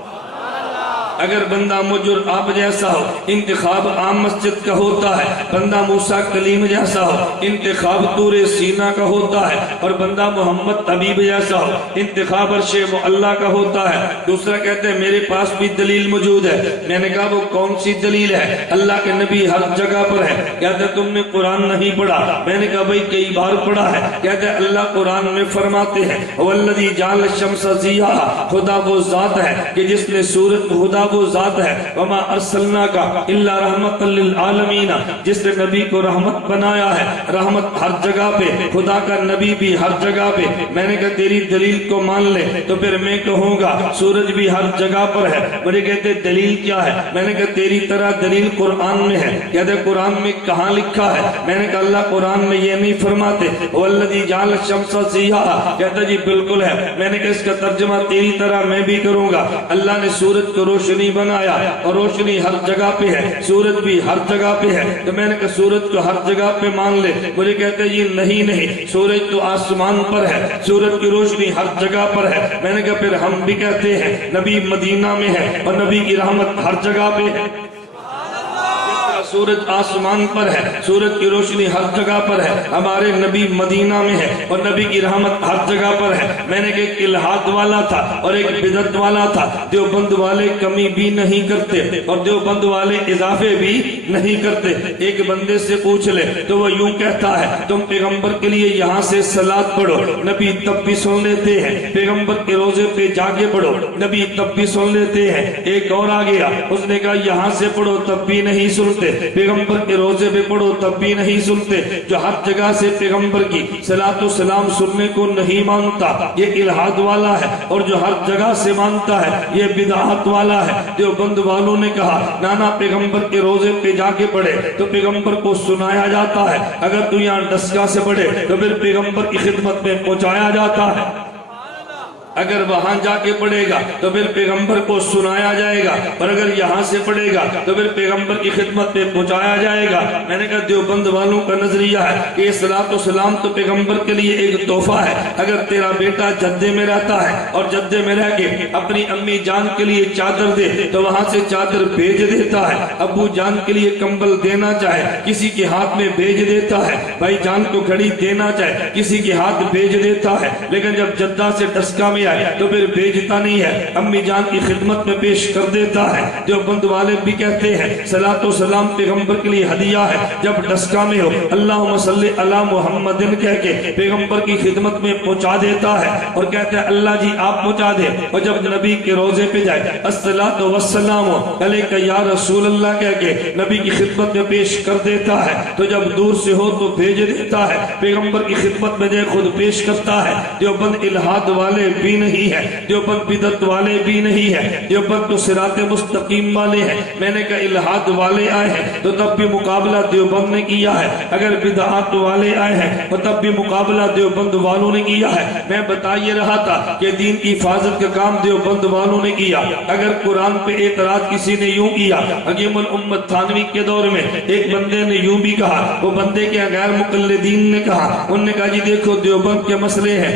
اگر بندہ مجھ اور آپ جیسا ہو انتخاب عام مسجد کا ہوتا ہے. بندہ موسیٰ کلیم جیسا ہو انتخاب طور سینا کا ہوتا ہے. اور بندہ محمد حبیب جیسا ہو انتخاب عرش معلیٰ کا ہوتا ہے. دوسرا کہتے ہیں میرے پاس بھی دلیل موجود ہے. میں نے کہا وہ کون سی دلیل ہے؟ اللہ کے نبی ہر جگہ پر ہے. کہتے ہیں تم نے قرآن نہیں پڑھا. میں نے کہا بھئی کئی بار پڑھا ہے. کہتے ہیں اللہ قرآن میں فرماتے ہیں وَالَّذِي جَعَلَ الشَّمْسَ ضِيَاءً، خدا وہ ذات ہے کہ جس نے سورج، خدا وہ ذات ہے وَمَا أَرْسَلْنَاكَ إِلَّا رَحْمَةً لِلْعَالَمِينَ، جس نے نبی کو رحمت بنایا ہے. رحمت ہر جگہ پہ، خدا کا نبی بھی ہر جگہ پہ. میں نے کہا تیری دلیل کو مان لے تو پھر میں کہوں گا سورج بھی ہر جگہ پر ہے. مجھے کہتے دلیل کیا ہے؟ میں نے کہا تیری طرح دلیل قرآن میں ہے. کہتے قرآن میں کہاں لکھا ہے؟ میں نے کہا اللہ قرآن میں یہ نہیں فرماتے وَالَّذِي جَعَلَ الشَّمْسَ ضِيَاءً. کہتا جی بالکل ہے. میں نے کہا اس کا ترجمہ تیری طرح میں بھی کروں گا. اللہ نے سورج کو روشنی بنایا اور روشنی ہر جگہ پہ ہے، سورج بھی ہر جگہ پہ ہے. تو میں نے کہا سورج کو ہر جگہ پہ مان لے. مجھے کہتے یہ نہیں، سورج تو آسمان پر ہے، سورج کی روشنی ہر جگہ پر ہے. میں نے کہا پھر ہم بھی کہتے ہیں نبی مدینہ میں ہے اور نبی کی رحمت ہر جگہ پہ ہے. سورج آسمان پر ہے، سورج کی روشنی ہر جگہ پر ہے. ہمارے نبی مدینہ میں ہے اور نبی کی رحمت ہر جگہ پر ہے. میں نے کہا ایک الہاد والا تھا اور ایک بدعت والا تھا. دیوبند والے کمی بھی نہیں کرتے اور دیوبند والے اضافے بھی نہیں کرتے. ایک بندے سے پوچھ لے تو وہ یوں کہتا ہے تم پیغمبر کے لیے یہاں سے صلات پڑھو، نبی تب بھی سن لیتے ہیں. پیغمبر کے روزے پہ جا کے پڑھو، نبی تب بھی سن لیتے ہیں. ایک اور آ گیا، اس نے کہا یہاں سے پڑھو تب بھی نہیں سنتے، پیغمبر کے روزے پہ پڑھو تب بھی نہیں سنتے. جو ہر جگہ سے پیغمبر کی صلاۃ و سلام سننے کو نہیں مانتا یہ الہاد والا ہے، اور جو ہر جگہ سے مانتا ہے یہ بدعات والا ہے. دیوبند والوں نے کہا نانا پیغمبر کے روزے پہ جا کے پڑھے تو پیغمبر کو سنایا جاتا ہے. اگر تو یہاں ڈسکا سے پڑھے تو پھر پیغمبر کی خدمت میں پہنچایا جاتا ہے. اگر وہاں جا کے پڑھے گا تو پھر پیغمبر کو سنایا جائے گا، اور اگر یہاں سے پڑھے گا تو پھر پیغمبر کی خدمت میں پہنچایا جائے گا. میں نے کہا دیوبند والوں کا نظریہ ہے کہ یہ صلاۃ و سلام تو پیغمبر کے لیے ایک تحفہ ہے. اگر تیرا بیٹا جدے میں رہتا ہے اور جدے میں رہ کے اپنی امی جان کے لیے چادر دے تو وہاں سے چادر بھیج دیتا ہے. ابو جان کے لیے کمبل دینا چاہے کسی کے ہاتھ میں بھیج دیتا ہے. بھائی جان کو گھڑی دینا چاہے کسی کے ہاتھ بھیج دیتا ہے. لیکن جب جدہ سے ڈسکا میں تو پھر بھیجتا نہیں ہے، امی جان کی خدمت میں پیش کر دیتا ہے. دیوبند والے بھی کہتے ہیں صلاۃ و سلام پیغمبر کے لیے ہدیہ ہے. جب ڈسکا میں ہو اللہم صلی علی محمد کہہ کے پیغمبر کی خدمت میں پہنچا دیتا ہے اور کہتا ہے اللہ جی آپ پہنچا دے. اور جب نبی کے روزے پہ جائے الصلاۃ والسلام علیک یا رسول اللہ کہہ کے نبی کی خدمت میں پیش کر دیتا ہے. تو جب دور سے ہو تو بھیج دیتا ہے، پیغمبر کی خدمت میں جائے خود پیش کرتا ہے. دیوبند الہاد والے بھی نہیں ہے، دیوبند بدعت والے بھی نہیں ہے، دیوبند تو صراط مستقیم والے ہیں. میں نے کہا الہاد والے آئے ہیں تو تب بھی مقابلہ دیوبند نے کیا ہے. اگر بدعات والے آئے ہیں تو تب بھی مقابلہ دیوبند والوں نے کیا ہے. میں بتا یہ رہا تھا کہ دین کی حفاظت کا کام دیوبند والوں نے کیا. اگر قرآن پہ اعتراض کسی نے یوں کیا، حکیم الامت تھانوی کے دور میں ایک بندے نے یوں بھی کہا، وہ بندے کے غیر مقلدین نے کہا، انہوں نے کہا جی دیکھو دیوبند کے مسئلے ہیں،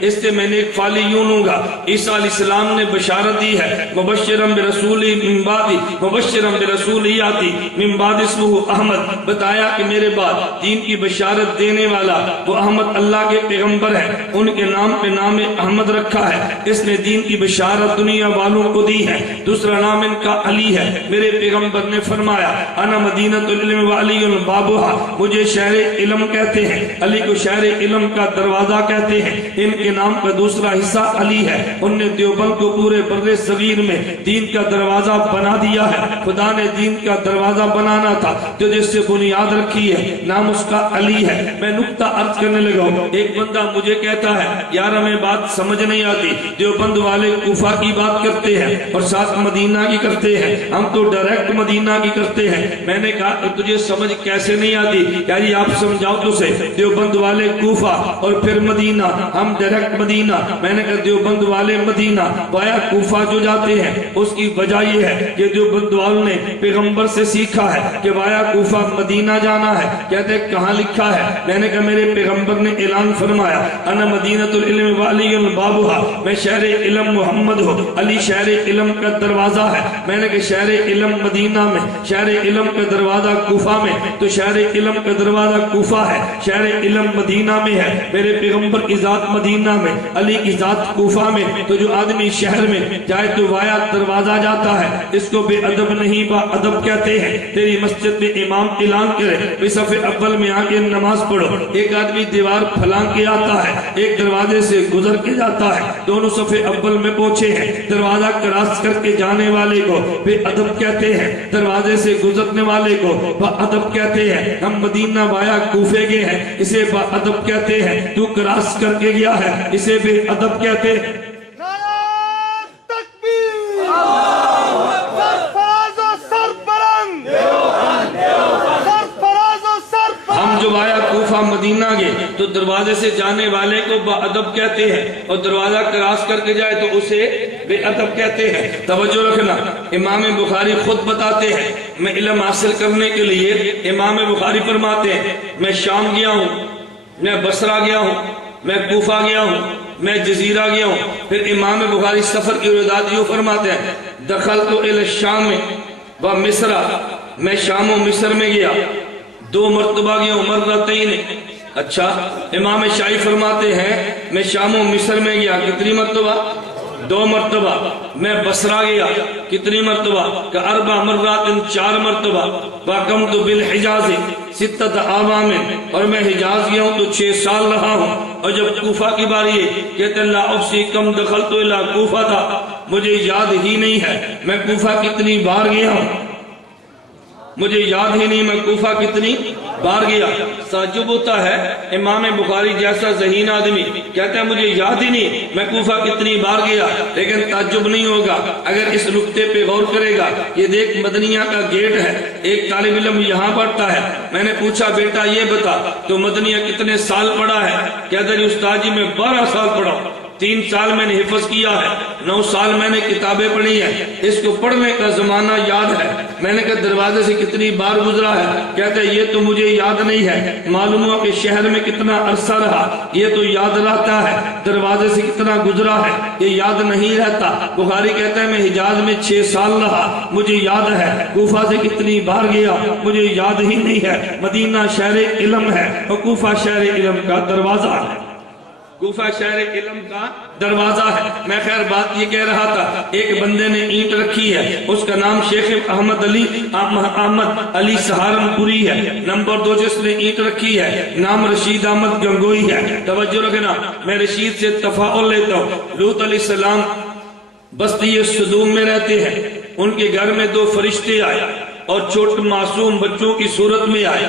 اس سے میں نے ایک فالی یوں لوں گا۔ عیسیٰ علیہ السلام نے بشارت دی ہے مبشرم برسول من بعد مبشرم برسول یاتی من بعد اسمہ احمد، بتایا کہ میرے بعد دین کی بشارت دینے والا وہ احمد اللہ کے پیغمبر ہے، ان کے نام پہ نام احمد رکھا ہے، اس نے دین کی بشارت دنیا والوں کو دی ہے۔ دوسرا نام ان کا علی ہے، میرے پیغمبر نے فرمایا انا مدینۃ العلم وعلی بابھا، مجھے شہر علم کہتے ہیں، علی کو شہر علم کا دروازہ کہتے ہیں۔ ان کے نام کا دوسرا حصہ علی ہے، ان نے دیوبند کو پورے بر صغیر میں دین کا دروازہ بنا دیا ہے۔ خدا نے دین کا دروازہ بنانا تھا تو جس سے بنیاد رکھی ہے، نام اس کا علی ہے۔ میں نقطہ عرض کرنے لگا ہوں، ایک بندہ مجھے کہتا ہے یار ہمیں بات سمجھ نہیں آتی، دیوبند والے کوفہ کی بات کرتے ہیں اور ساتھ مدینہ کی کرتے ہیں، ہم تو ڈائریکٹ مدینہ کی کرتے ہیں۔ میں نے کہا کہ تجھے سمجھ کیسے نہیں آتی؟ یعنی آپ سمجھاؤ تو سے، دیوبند والے کوفہ اور پھر مدینہ، ہم ڈائریکٹ مدینہ۔ میں نے کہا دیوبند والے مدینہ وایا کوفہ جو جاتے ہیں اس کی وجہ یہ ہے کہ دیوبند والوں نے پیغمبر سے سیکھا ہے کہ وایا کوفہ مدینہ جانا ہے۔ کہتے ہیں کہاں لکھا ہے؟ میں نے کہا میرے پیغمبر نے اعلان فرمایا انا مدینۃ العلم وعلی بابھا، میں شہر علم محمد ہوں، علی شہر علم کا دروازہ ہے۔ میں نے کہا شہر علم مدینہ میں، شہر علم کا دروازہ کوفہ میں، تو شہر علم کا دروازہ کوفہ ہے، شہر علم مدینہ میں ہے، میرے پیغمبر کی ذات مدینہ میں، علی کی ذات کوفہ میں۔ تو جو آدمی شہر میں جائے تو وایا دروازہ جاتا ہے، اس کو بے ادب نہیں با ادب کہتے ہیں۔ تیری مسجد میں امام اعلان کرے صف اول میں آ کے نماز پڑھو، ایک آدمی دیوار پھلانگ کے آتا ہے، ایک دروازے سے گزر کے جاتا ہے، دونوں صف اول میں پہنچے ہیں، دروازہ کراس کر کے جانے والے کو بے ادب کہتے ہیں، دروازے سے گزرنے والے کو با ادب کہتے ہیں۔ ہم مدینہ وایا کوفے گئے ہیں، اسے با ادب کہتے ہیں، تو کراس کر کے گیا ہے، اسے بے ادب کہتے ہیں۔ ہم جو آیا کوفہ مدینہ گئے تو دروازے سے جانے والے کو با ادب کہتے ہیں، اور دروازہ کراس کر کے جائے تو اسے بے ادب کہتے ہیں۔ توجہ رکھنا، امام بخاری خود بتاتے ہیں میں علم حاصل کرنے کے لیے، امام بخاری فرماتے ہیں میں شام گیا ہوں، میں بصرہ گیا ہوں، میں کوفہ گیا ہوں، میں جزیرہ گیا ہوں۔ پھر امام بخاری سفر کی روایات یوں فرماتے ہیں دخلت الی الشام و مصر، میں شام و مصر میں گیا، 2 مرتبہ گیا ہوں، مرتين۔ اچھا، امام شافعی فرماتے ہیں میں شام و مصر میں گیا، کتنی مرتبہ؟ 2 مرتبہ۔ میں بصرہ گیا، کتنی مرتبہ؟ کہ 4 مرات، 4 مرتبہ۔ وَقَمْتُ بِالْحِجَازِ 6 عام، اور میں حجاز گیا ہوں تو 6 سال رہا ہوں۔ اور جب کوفہ کی باری ہے کہتے اللہ افسی کم دخلت الی کوفہ تھا، مجھے یاد ہی نہیں ہے میں کوفہ کتنی بار گیا ہوں، مجھے یاد ہی نہیں میں کوفہ کتنی بار گیا۔ تعجب ہوتا ہے امام بخاری جیسا ذہین آدمی کہتا ہے مجھے یاد ہی نہیں میں کوفہ کتنی بار گیا، لیکن تعجب نہیں ہوگا اگر اس نقطے پہ غور کرے گا۔ یہ دیکھ مدنیہ کا گیٹ ہے، ایک طالب علم یہاں پڑھتا ہے، میں نے پوچھا بیٹا یہ بتا تو مدنیہ کتنے سال پڑھا ہے؟ کہتا ہے استاد جی میں 12 سال پڑھا، 3 سال میں نے حفظ کیا ہے، 9 سال میں نے کتابیں پڑھی ہیں، اس کو پڑھنے کا زمانہ یاد ہے۔ میں نے کہا دروازے سے کتنی بار گزرا ہے؟ کہتا ہے یہ تو مجھے یاد نہیں ہے، معلوم ہوا کہ شہر میں کتنا عرصہ رہا یہ تو یاد رہتا ہے، دروازے سے کتنا گزرا ہے یہ یاد نہیں رہتا۔ بخاری کہتا ہے میں حجاز میں 6 سال رہا، مجھے یاد ہے، کوفہ سے کتنی بار گیا مجھے یاد ہی نہیں ہے۔ مدینہ شہر علم ہے اور کوفہ شہر علم کا دروازہ ہے، کوفہ شہر علم کا دروازہ ہے۔ میں خیر بات یہ کہہ رہا تھا، ایک بندے نے اینٹ رکھی ہے، اس کا نام شیخ احمد علی سہارنپوری ہے۔ نمبر 2 جس نے اینٹ رکھی ہے نام رشید احمد گنگوئی ہے۔ توجہ رکھنا، میں رشید سے تفاعل لیتا ہوں۔ لوط علیہ السلام بستی صدوم میں رہتے ہیں، ان کے گھر میں 2 فرشتے آئے اور چھوٹے معصوم بچوں کی صورت میں آئے،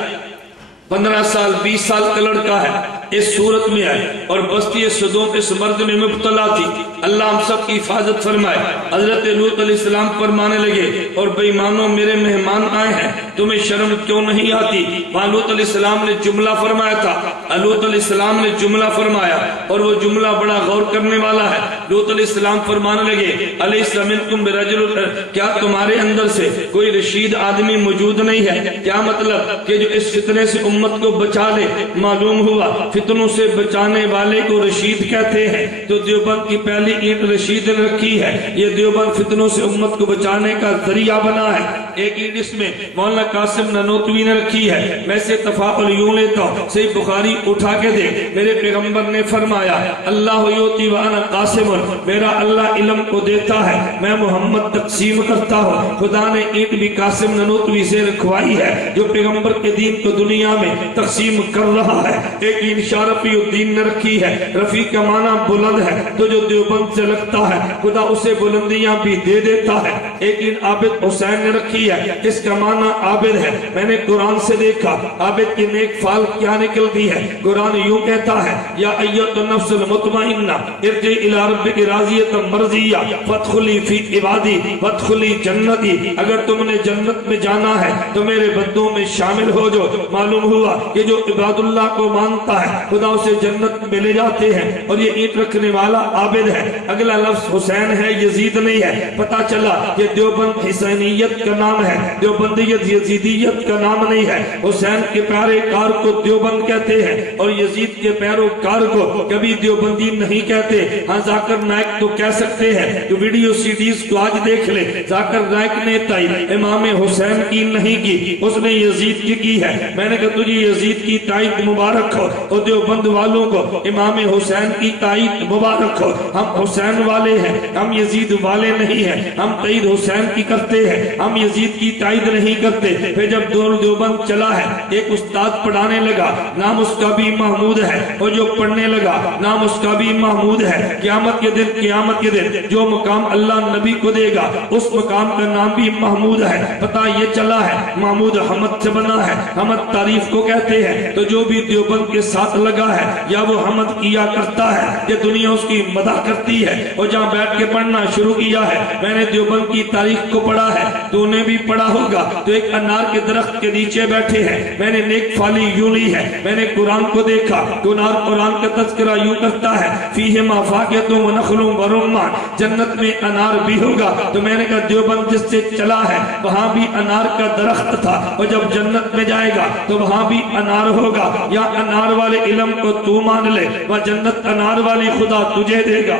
15 سال 20 سال کا لڑکا ہے، اس صورت میں آئے اور بستی صدوم اس مرد میں مبتلا تھی۔ اللہ ہم سب کی حفاظت فرمائے۔ حضرت لوط علیہ السلام فرمانے لگے اور بے ایمانوں میرے مہمان آئے ہیں، تمہیں شرم کیوں نہیں آتی؟ وہاں لوط علیہ السلام نے جملہ فرمایا تھا، لوط علیہ السلام نے جملہ فرمایا اور وہ جملہ بڑا غور کرنے والا ہے۔ لوط علیہ السلام فرمانے لگے الیس منکم برجل، کیا تمہارے اندر سے کوئی رشید آدمی موجود نہیں ہے؟ کیا مطلب کہ جو اس فتنے سے امت کو بچا لے؟ معلوم ہوا فتنوں سے بچانے والے کو رشید کہتے ہیں، تو دیوبند کی پہلی اینٹ رشید نے رکھی ہے۔ یہ دیوبند فتنوں سے امت کو بچانے کا ذریعہ بنا ہے۔ ایک اینٹ اس میں مولانا قاسم نانوتوی نے رکھی ہے۔ میں سے تفاعل یوں لیتا ہوں، صحیح بخاری اٹھا کے دے، میرے پیغمبر نے فرمایا اللہ یوتی وانا قاسم، میرا اللہ علم کو دیتا ہے، میں محمد تقسیم کرتا ہوں۔ خدا نے اینٹ بھی قاسم نانوتوی سے رکھوائی ہے جو پیغمبر کے دین کو دنیا میں تقسیم کر رہا ہے۔ ایک اینٹ شاہ رفیع الدین نے رکھی ہے۔ رفیع کا معنی بلند ہے، تو جو دیوبند سے لگتا ہے خدا اسے بلندیاں بھی دے دیتا ہے۔ ایک اینٹ عابد حسین نے رکھی ہے، اس کا معنی عابد ہے۔ میں نے قرآن سے دیکھا عابد کی نیک فال کیا نکلتی ہے۔ قرآن یوں کہتا ہے یا ایت النفس المطمئنہ ارجعی الی ربک راضیۃ مرضیہ فادخلی فی عبادی وادخلی جنتی، اگر تم نے جنت میں جانا ہے تو میرے بندوں میں شامل ہو جو۔ معلوم ہوا کہ جو عباد اللہ کو مانتا ہے خدا اسے جنت میں لے جاتے ہیں، اور یہ اینٹ رکھنے والا عابد ہے۔ اگلا لفظ حسین ہے، یزید نہیں ہے۔ پتا چلا کہ دیوبند حسینیت کا نام ہے، دیوبندیت یزیدیت کا نام نہیں ہے۔ حسین کے پیارے کار کو دیوبند کہتے ہیں اور یزید کے پیروکار کو کبھی دیوبندی نہیں کہتے۔ ہاں ذاکر نائک تو کہہ سکتے ہیں، تو ویڈیو سیڈیز کو آج دیکھ لے، ذاکر نائک نے تائید امام حسین کی نہیں کی، اس نے یزید کی ہے۔ میں نے کہا تجھے یزید کی تائید مبارک ہو، اور دیوبند والوں کو امام حسین کی تائید مبارک ہو۔ ہم حسین والے ہیں، ہم یزید والے نہیں ہیں۔ ہم تائید حسین کی کرتے ہیں، ہم یزید کی تائید نہیں کرتے۔ پھر جب دیوبند چلا ہے، ایک استاد پڑھانے لگا، نام اس کا بھی محمود ہے، اور جو پڑھنے لگا نام اس کا بھی محمود ہے۔ قیامت کے دن جو مقام اللہ نبی کو دے گا اس مقام کا نام بھی محمود ہے۔ پتہ یہ چلا ہے محمود حمد سے بنا ہے، حمد تعریف کو کہتے ہیں۔ تو جو بھی دیوبند کے ساتھ لگا ہے یا وہ حمد کیا کرتا ہے کہ دنیا اس کی مدح کرتی ہے، اور جہاں بیٹھ کے پڑھنا شروع کیا ہے میں نے دیوبند کی تاریخ کو پڑھا ہے، تو نے بھی پڑھا ہوگا۔ تو ایک انار کے درخت کے نیچے بیٹھے ہیں، میں نے نیک فالی یوں لی ہے۔ میں نے قرآن کو دیکھا، قرآن کا تذکرہ یوں کرتا ہے فیہما فاکہۃ ونخل ورمان، جنت میں انار بھی ہوگا۔ تو میں نے کہا دیوبند جس سے چلا ہے وہاں بھی انار کا درخت تھا، اور جب جنت میں جائے گا تو وہاں بھی انار ہوگا۔ یا انار والے علم کو تو مان لے، وہ جنت انار والی خدا تجھے دے گا۔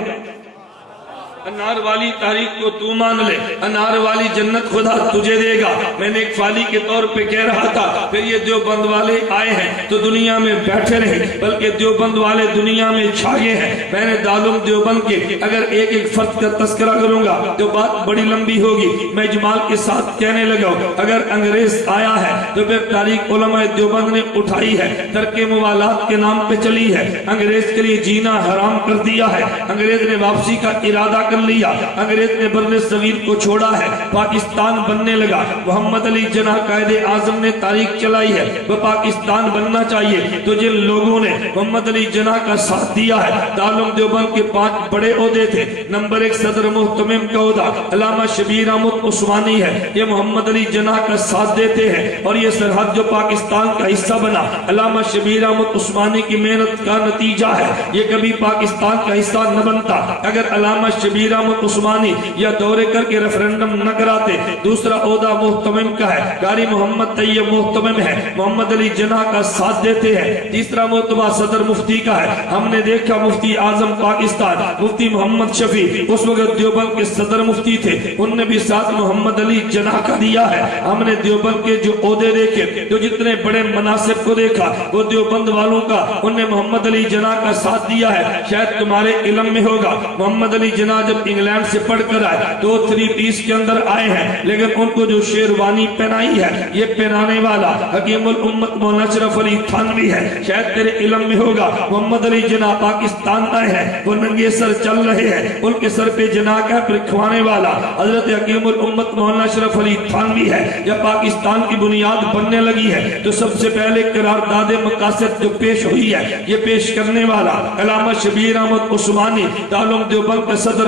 انار والی تاریخ کو تو مان لے، انار والی جنت خدا تجھے دے گا۔ میں نے ایک فالی کے طور پہ کہہ رہا تھا، پھر یہ دیوبند والے آئے ہیں تو دنیا میں بیٹھے رہے، بلکہ دیوبند والے دنیا میں چھائے ہیں۔ میں نے دارالعلوم دیوبند کے اگر ایک فرد کا تذکرہ کروں گا تو بات بڑی لمبی ہوگی۔ میں اجمال کے ساتھ کہنے لگا اگر انگریز آیا ہے تو پھر تاریخ علماء دیوبند نے اٹھائی ہے، ترک موالات کے نام پہ چلی ہے۔ انگریز کے لیے جینا حرام کر دیا ہے، انگریز نے واپسی کا ارادہ کر لیا، انگریز نے بر صغیر کو چھوڑا ہے، پاکستان بننے لگا۔ محمد علی جناح قائد اعظم نے تاریخ چلائی ہے، وہ پاکستان بننا چاہیے۔ تو جن لوگوں نے محمد علی جناح کا ساتھ دیا ہے، دارالعلوم دیوبند کے 5 بڑے عہدے تھے۔ نمبر 1 صدر محتمم کا عہدہ علامہ شبیر احمد عثمانی ہے، یہ محمد علی جناح کا ساتھ دیتے ہیں، اور یہ سرحد جو پاکستان کا حصہ بنا علامہ شبیر احمد عثمانی کی محنت کا نتیجہ ہے۔ یہ کبھی پاکستان کا حصہ نہ بنتا اگر علامہ شبیر احمد عثمانی یا دورے کر کے ریفرنڈم نہ کراتے۔ دوسرا عہدہ محتمم کا ہے، قاری محمد طیب محتمم ہے، محمد علی جناح کا ساتھ دیتے ہیں۔ تیسرا مرتبہ صدر مفتی کا ہے، ہم نے دیکھا مفتی اعظم پاکستان مفتی محمد شفیع اس وقت دیوبند کے صدر مفتی تھے، انہوں نے بھی ساتھ محمد علی جناح کا دیا ہے۔ ہم نے دیوبند کے جو عہدے دیکھے، جو جتنے بڑے مناصب کو دیکھا، وہ دیوبند والوں کا انہوں نے محمد علی جناح کا ساتھ دیا ہے۔ شاید تمہارے علم میں ہوگا محمد علی جناح جب انگلینڈ سے پڑھ کر آئے تو 3 پیس کے اندر آئے ہیں، لیکن ان کو جو شیروانی پہنائی ہے یہ پہنانے والا حکیم الامت مولانا اشرف علی تھانوی ہے۔ شاید تیرے علم میں ہوگا محمد علی جناح پاکستان آئے ہیں، وہ ننگے سر چل رہے ہیں، ان کے سر پہ جناح کیپ رکھوانے والا حضرت حکیم الامت مولانا اشرف علی تھانوی ہے۔ جب پاکستان کی بنیاد بننے لگی ہے تو سب سے پہلے قرارداد مقاصد جو پیش ہوئی ہے یہ پیش کرنے والا علامہ شبیر احمد عثمانی دارالعلوم دیوبند کا صدر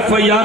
FIR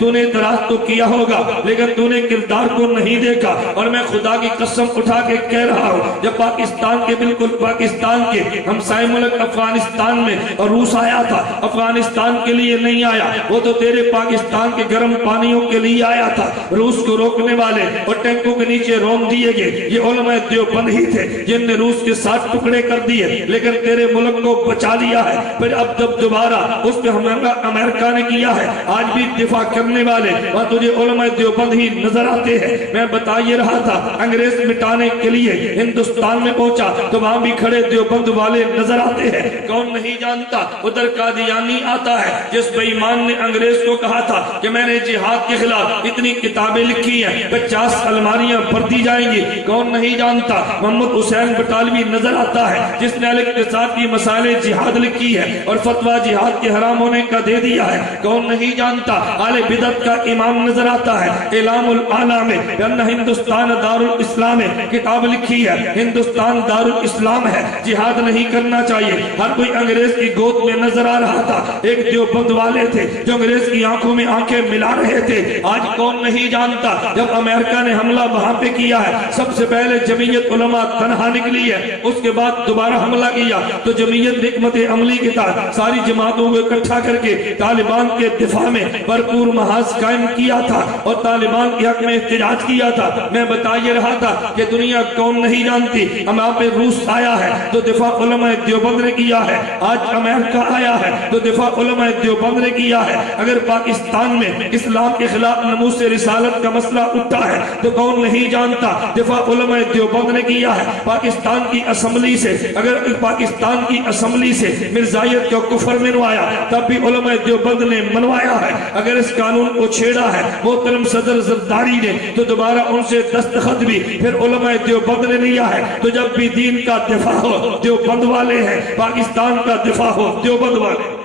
تو نے اعتراض تو کیا ہوگا لیکن تو نے کردار کو نہیں دیکھا. اور میں خدا کی قسم اٹھا کے کہہ رہا ہوں جب پاکستان کے بالکل پاکستان کے ہمسائے ملک افغانستان میں اور روس آیا تھا، افغانستان کے لیے نہیں آیا، وہ تو تیرے پاکستان کے گرم پانیوں کے لیے آیا تھا. روس کو روکنے والے اور ٹینکوں کے نیچے روم دیے گئے یہ علماء دیوبند ہی تھے جن نے روس کے ساتھ ٹکڑے کر دیے لیکن تیرے ملک کو بچا لیا ہے. پھر اب جب دوبارہ اس پہ امریکہ نے کیا ہے آج بھی دفاع کرنے والے اور تجھے علماء دیوبند ہی نظر آتے ہیں. میں بتا یہ رہا تھا انگریز مٹانے کے لیے ہندوستان میں پہنچا تو وہاں بھی کھڑے دیوبند والے نظر آتے ہیں. کون نہیں جانتا ادھر قادیانی آتا ہے جس بے ایمان نے انگریز کو کہا تھا کہ میں نے جہاد کے خلاف اتنی کتابیں لکھی ہیں 50 الماریاں بھر دی جائیں گی. کون نہیں جانتا محمد حسین بٹالوی نظر آتا ہے جس نے الاقتصاد کی مسائل جہاد لکھی ہے اور فتویٰ جہاد کے حرام ہونے کا دے دیا ہے. کون نہیں جانتا اہل بدعت کا امام نظر آتا ہے اعلام العالم میں ہندوستان دار الاسلام کتاب لکھی ہے ہندوستان دار الاسلام ہے جہاد نہیں کرنا چاہیے. ہر کوئی انگریز کی گود میں نظر آ رہا تھا. ایک دیوبند والے تھے جو انگریز کی آنکھوں میں آنکھیں ملا رہے تھے. آج کون نہیں جانتا جب امریکہ نے حملہ وہاں پہ کیا ہے سب سے پہلے جمعیت علماء تنہا نکلی ہے اس کے بعد دوبارہ حملہ کیا تو جمعیت حکمت عملی کے تحت ساری جماعتوں کو اکٹھا کر کے طالبان کے دفاع میں بھرپور محاذ قائم کیا تھا اور طالبان کے حق میں احتجاج کیا تھا. میں بتا یہ رہا تھا کہ دنیا کون نہیں جانتی ہم آپ روس آیا ہے تو دفاع علماء دیوبند نے کیا ہے. آج امریکہ آیا ہے تو دفاع علماء دیوبند نے کیا ہے. اگر پاکستان میں اسلام کے خلاف ناموس رسالت کا مسئلہ اٹھا ہے تو کون نہیں جانتا دفاع علماء دیوبند نے کیا ہے. پاکستان کی اسمبلی سے اگر پاکستان کی اسمبلی سے مرزائیت کا کفر منوایا تب بھی علماء دیوبند نے منوایا ہے. اگر اس قانون کو چھیڑا ہے محترم صدر زرداری نے تو دوبارہ ان سے دستخط بھی پھر علماء دیوبند نے لیا ہے. تو جب بھی دین کا دفاع ہو دیوبند والے ہیں پاکستان کا دفاع ہو دیوبند والے.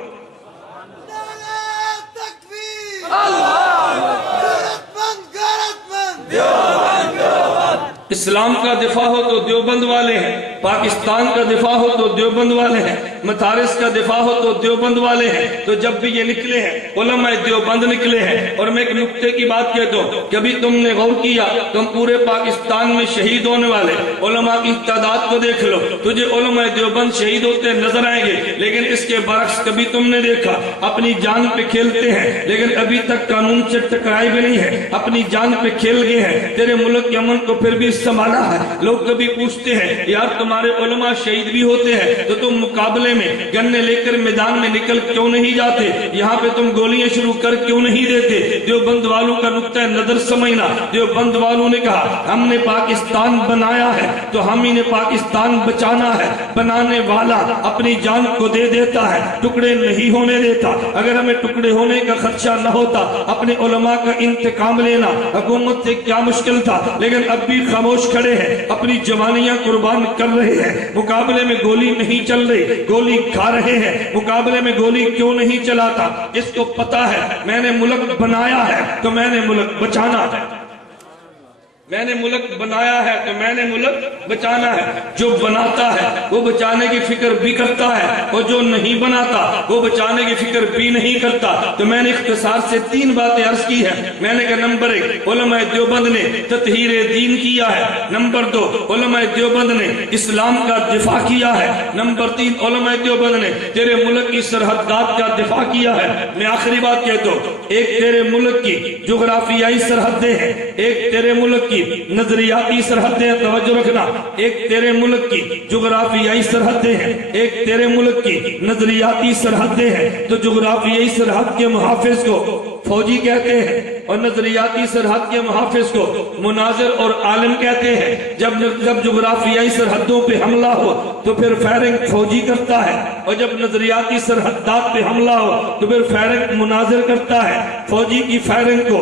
اسلام کا دفاع ہو تو دیوبند والے ہیں، پاکستان کا دفاع ہو تو دیوبند والے ہیں، مدارس کا دفاع ہو تو دیوبند والے ہیں. تو جب بھی یہ نکلے ہیں علماء دیوبند نکلے ہیں. اور میں ایک نکتے کی بات کہتا ہوں کبھی تم نے غور کیا تم پورے پاکستان میں شہید ہونے والے علماء کی تعداد کو دیکھ لو تجھے علماء دیوبند شہید ہوتے نظر آئیں گے لیکن اس کے برعکس کبھی تم نے دیکھا اپنی جان پہ کھیلتے ہیں لیکن ابھی تک قانون سے ٹکرائے بھی نہیں ہے اپنی جان پہ کھیل گئے ہیں. تیرے ملک کے امن کو پھر بھی سنبھالا ہے. لوگ کبھی پوچھتے ہیں یار تمہارے علماء شہید بھی ہوتے ہیں تو تم مقابلے میں گنے لے کر میدان میں نکل کیوں نہیں جاتے؟ یہاں پہ تم گولیاں شروع کر کیوں نہیں دیتے؟ دیوبند والوں کا نقطہ نظر سمجھنا. دیوبند والوں نے کہا ہم نے پاکستان بنایا ہے تو ہم ہی نے پاکستان بچانا ہے. بنانے والا اپنی جان کو دے دیتا ہے ٹکڑے نہیں ہونے دیتا. اگر ہمیں ٹکڑے ہونے کا خدشہ نہ ہوتا اپنے علماء کا انتقام لینا حکومت سے کیا مشکل تھا. لیکن اب بھی خاموش کھڑے ہیں اپنی جوانیاں قربان کر رہے ہیں. مقابلے میں گولی نہیں چل رہی گولی کھا رہے ہیں. مقابلے میں گولی کیوں نہیں چلاتا؟ اس کو پتا ہے میں نے ملک بنایا ہے تو میں نے ملک بچانا ہے. میں نے ملک بنایا ہے تو میں نے ملک بچانا ہے. جو بناتا ہے وہ بچانے کی فکر بھی کرتا ہے اور جو نہیں بناتا وہ بچانے کی فکر بھی نہیں کرتا. تو میں نے اختصار سے 3 باتیں عرض کی ہے. میں نے کہا نمبر 1 علماء دیوبند نے تطہیر دین کیا ہے. نمبر 2 علماء دیوبند نے اسلام کا دفاع کیا ہے. نمبر 3 علماء دیوبند نے تیرے ملک کی سرحدات کا دفاع کیا ہے. میں آخری بات کہتا ہوں ایک تیرے ملک کی جغرافیائی سرحدیں ہیں ایک تیرے ملک کی نظریاتی سرحدیں. توجہ رکھنا ایک تیرے ملک کی جغرافیائی سرحدیں ہیں ایک تیرے ملک کی نظریاتی سرحدیں ہیں. تو جغرافیائی سرحد کے محافظ کو فوجی کہتے ہیں اور نظریاتی سرحد کے محافظ کو مناظر اور عالم کہتے ہیں. جب جغرافیائی سرحدوں پہ حملہ ہو تو پھر فائرنگ فوجی کرتا ہے اور جب نظریاتی سرحدات پہ حملہ ہو تو پھر فائرنگ مناظر کرتا ہے. فوجی کی فائرنگ کو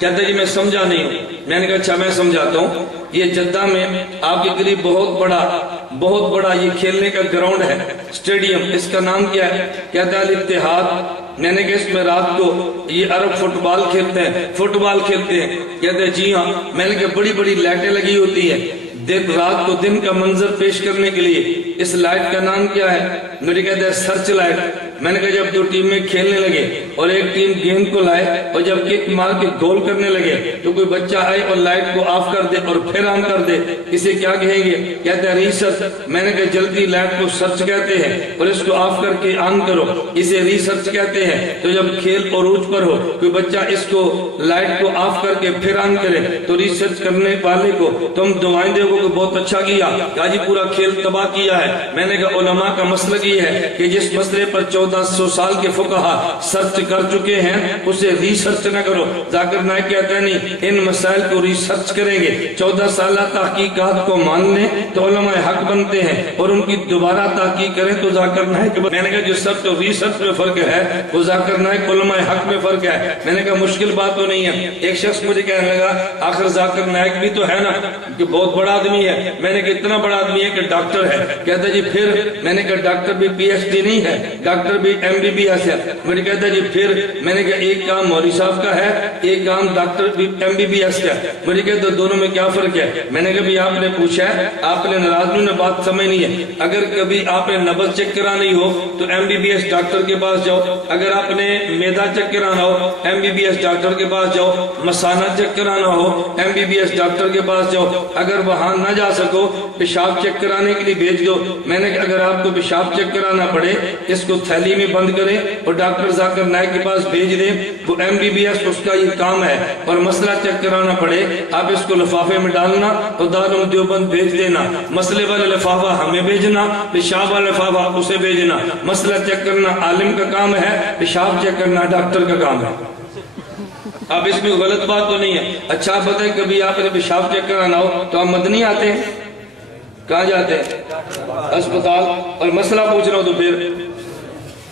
کہتا جی میں سمجھا نہیں ہوں. میں نے کہا اچھا میں سمجھاتا ہوں. یہ جدہ میں آپ کے قریب بہت بڑا یہ کھیلنے کا گراؤنڈ ہے، اسٹیڈیم. اس کا نام کیا ہے؟ کہتا ہے الاتحاد. میں نے کہا اس میں رات کو یہ عرب فٹ بال کھیلتے ہیں. کہتے ہیں جی ہاں. میں نے کہا بڑی بڑی لائٹیں لگی ہوتی ہیں رات کو دن کا منظر پیش کرنے کے لیے. اس لائٹ کا نام کیا ہے؟ مجھے کہتے ہیں سرچ لائٹ. میں نے کہا جب دو ٹیمیں کھیلنے لگے اور ایک ٹیم گیند کو لائے اور جب کک مار کے گول کرنے لگے تو کوئی بچہ آئے اور لائٹ کو آف کر دے اور پھر آن کر دے، اسے کیا کہیں گے؟ کہتے ہیں ریسرچ. میں نے کہا جلدی لائٹ کو سرچ کہتے ہیں اور اس کو آف کر کے آن کرو، اسے ریسرچ کہتے ہیں. تو جب کھیل عروج پر ہو کوئی بچہ اس کو لائٹ کو آف کر کے پھر آن کرے تو ریسرچ کرنے والے کو تم دعائیں دے کہ بہت اچھا کیا، کہا جی پورا کھیل تباہ کیا ہے. میں نے کہا علماء کا مسلک یہ ہے کہ جس مسئلے پر 1400 سال کے فقہا سرچ کر چکے ہیں اسے ریسرچ نہ کرو. ذاکر نائک کہتا ہے نہیں، ان مسائل کو ریسرچ کریں گے. 14 سالہ تحقیقات کو مان لیں تو علماء حق بنتے ہیں اور ان کی دوبارہ تحقیق کریں تو ذاکر نائک. میں نے کہا جو سرچ اور ریسرچ میں فرق ہے وہ ذاکر نائک علماء حق میں فرق ہے. میں نے کہا مشکل بات تو نہیں ہے. ایک شخص مجھے کہنے لگا آخر ذاکر نائک بھی تو ہے نا کہ بہت بڑا آدمی ہے. میں نے کہا اتنا بڑا آدمی ہے کہ ڈاکٹر ہے. کہتا جی پھر؟ میں نے کہا ڈاکٹر بھی پی ایچ ڈی نہیں ہے، ڈاکٹر بھی MBBS ہے. مجھے کہتا جی پھر؟ میں نے کہا ایک کام مولوی صاحب کا ہے، ایک کام ڈاکٹر بھی MBBS کا ہے. مجھے کہتا دونوں میں کیا فرق ہے؟ میں نے کہا بھی آپ نے پوچھا ہے، آپ نے ناراض نہیں، بات سمجھ نہیں ہے. اگر کبھی آپ نے نبض چیک کرانی ہو تو MBBS ڈاکٹر کے پاس جاؤ. اگر آپ نے میدا چیک کرانا ہو MBBS ڈاکٹر کے پاس جاؤ. مسانہ چیک کرانا ہو MBBS ڈاکٹر کے پاس جاؤ. اگر وہاں نہ جا سکو پیشاب چیک کرانے کے لیے بھیج دو. میں نے کہا اگر آپ کو پیشاب چیک کرانا پڑے اس کو تھیلی میں بند کریں اور ڈاکٹر ذاکر نائک کے پاس بھیج دیں. وہ MBBS اس کا یہ کام ہے. اور مسئلہ چیک کرانا پڑے آپ اس کو لفافے میں ڈالنا اور دارالعلوم دیوبند بھیج دینا. مسئلے والا لفافہ ہمیں بھیجنا، پیشاب والا لفافہ اسے بھیجنا. مسئلہ چیک کرنا عالم کا کام ہے، پیشاب چیک کرنا ڈاکٹر کا کام ہے. اب اس میں غلط بات تو نہیں ہے. اچھا آپ بتائیں کبھی آپ نے پیشاب چیک کرانا ہو تو آپ مدنی آتے ہیں؟ کہاں جاتے ہیں؟ اسپتال. اور مسئلہ پوچھنا ہو تو پھر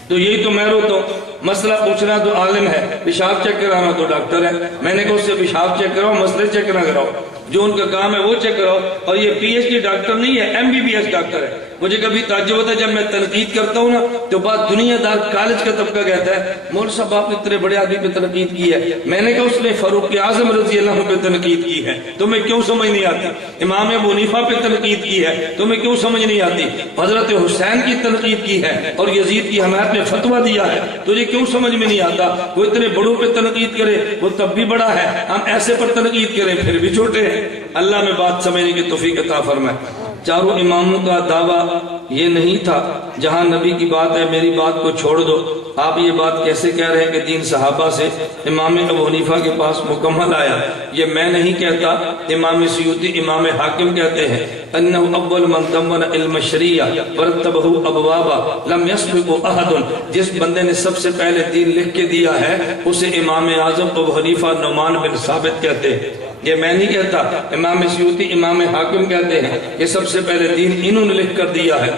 تو یہی تو میں روتا ہوں. مسئلہ پوچھنا تو عالم ہے، پیشاب چیک کرانا تو ڈاکٹر ہے. میں نے کہا اس سے پیشاب چیک کراؤ، مسئلے چیک نہ کراؤ. جو ان کا کام ہے وہ چیک کراؤ. اور یہ PhD ڈاکٹر نہیں ہے، MBBS ڈاکٹر ہے. مجھے کبھی تعجب ہوتا ہے جب میں تنقید کرتا ہوں نا تو بات دنیا دار کالج کا طبقہ کہتا ہے مولوی صاحب آپ نے اتنے بڑے آدمی پہ تنقید کی ہے. میں نے کہا اس نے فاروق اعظم رضی اللہ عنہ پہ تنقید کی ہے، تمہیں کیوں سمجھ نہیں آتی؟ امام ابو حنیفہ پہ تنقید کی ہے، تمہیں کیوں سمجھ نہیں آتی؟ حضرت حسین کی تنقید کی ہے اور یزید کی حمایت میں فتویٰ دیا ہے، تجھے کیوں سمجھ میں نہیں آتا؟ وہ اتنے بڑوں پہ تنقید کرے وہ تب بھی بڑا ہے، ہم ایسے پر تنقید کریں پھر بھی چھوٹے ہیں. اللہ میں بات سمجھنے کی توفیق عطا فرمائے. چاروں اماموں کا دعویٰ یہ نہیں تھا جہاں نبی کی بات ہے میری بات کو چھوڑ دو. آپ یہ بات کیسے کہہ رہے ہیں کہ 3 صحابہ سے امام ابو حنیفہ کے پاس مکمل آیا؟ یہ میں نہیں کہتا، امام سیوطی امام حاکم کہتے ہیں انہ اول من ضمن علم الشریعہ ورتبہ ابوابا لم یسبق احد. جس بندے نے سب سے پہلے دین لکھ کے دیا ہے اسے امام اعظم ابو حنیفہ نعمان بن ثابت کہتے ہیں. یہ میں نہیں کہتا، امام سیوطی امام حاکم کہتے ہیں یہ سب سے پہلے دین انہوں نے لکھ کر دیا ہے.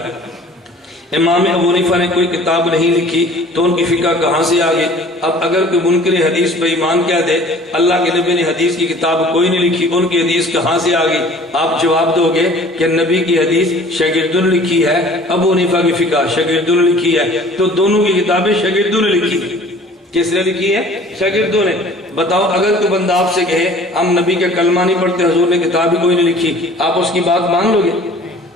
امام ابو حنیفہ نے کوئی کتاب نہیں لکھی تو ان کی فقہ کہاں سے آ گئی؟ اب اگر کوئی منکر حدیث پہ ایمان کہہ دے اللہ کے نبی نے حدیث کی کتاب کوئی نہیں لکھی، ان کی حدیث کہاں سے آ گئی؟ آپ جواب دو گے کہ نبی کی حدیث شاگردوں نے لکھی ہے، ابو حنیفہ کی فقہ شاگردوں نے لکھی ہے، تو دونوں کی کتابیں شاگردوں نے لکھی. کس نے لکھی ہے؟ شاگردوں نے. بتاؤ اگر کوئی بندہ آپ سے کہے ہم نبی کا کلمہ نہیں پڑھتے، حضور نے کتاب ہی کوئی نہیں لکھی، آپ اس کی بات مان لو گے؟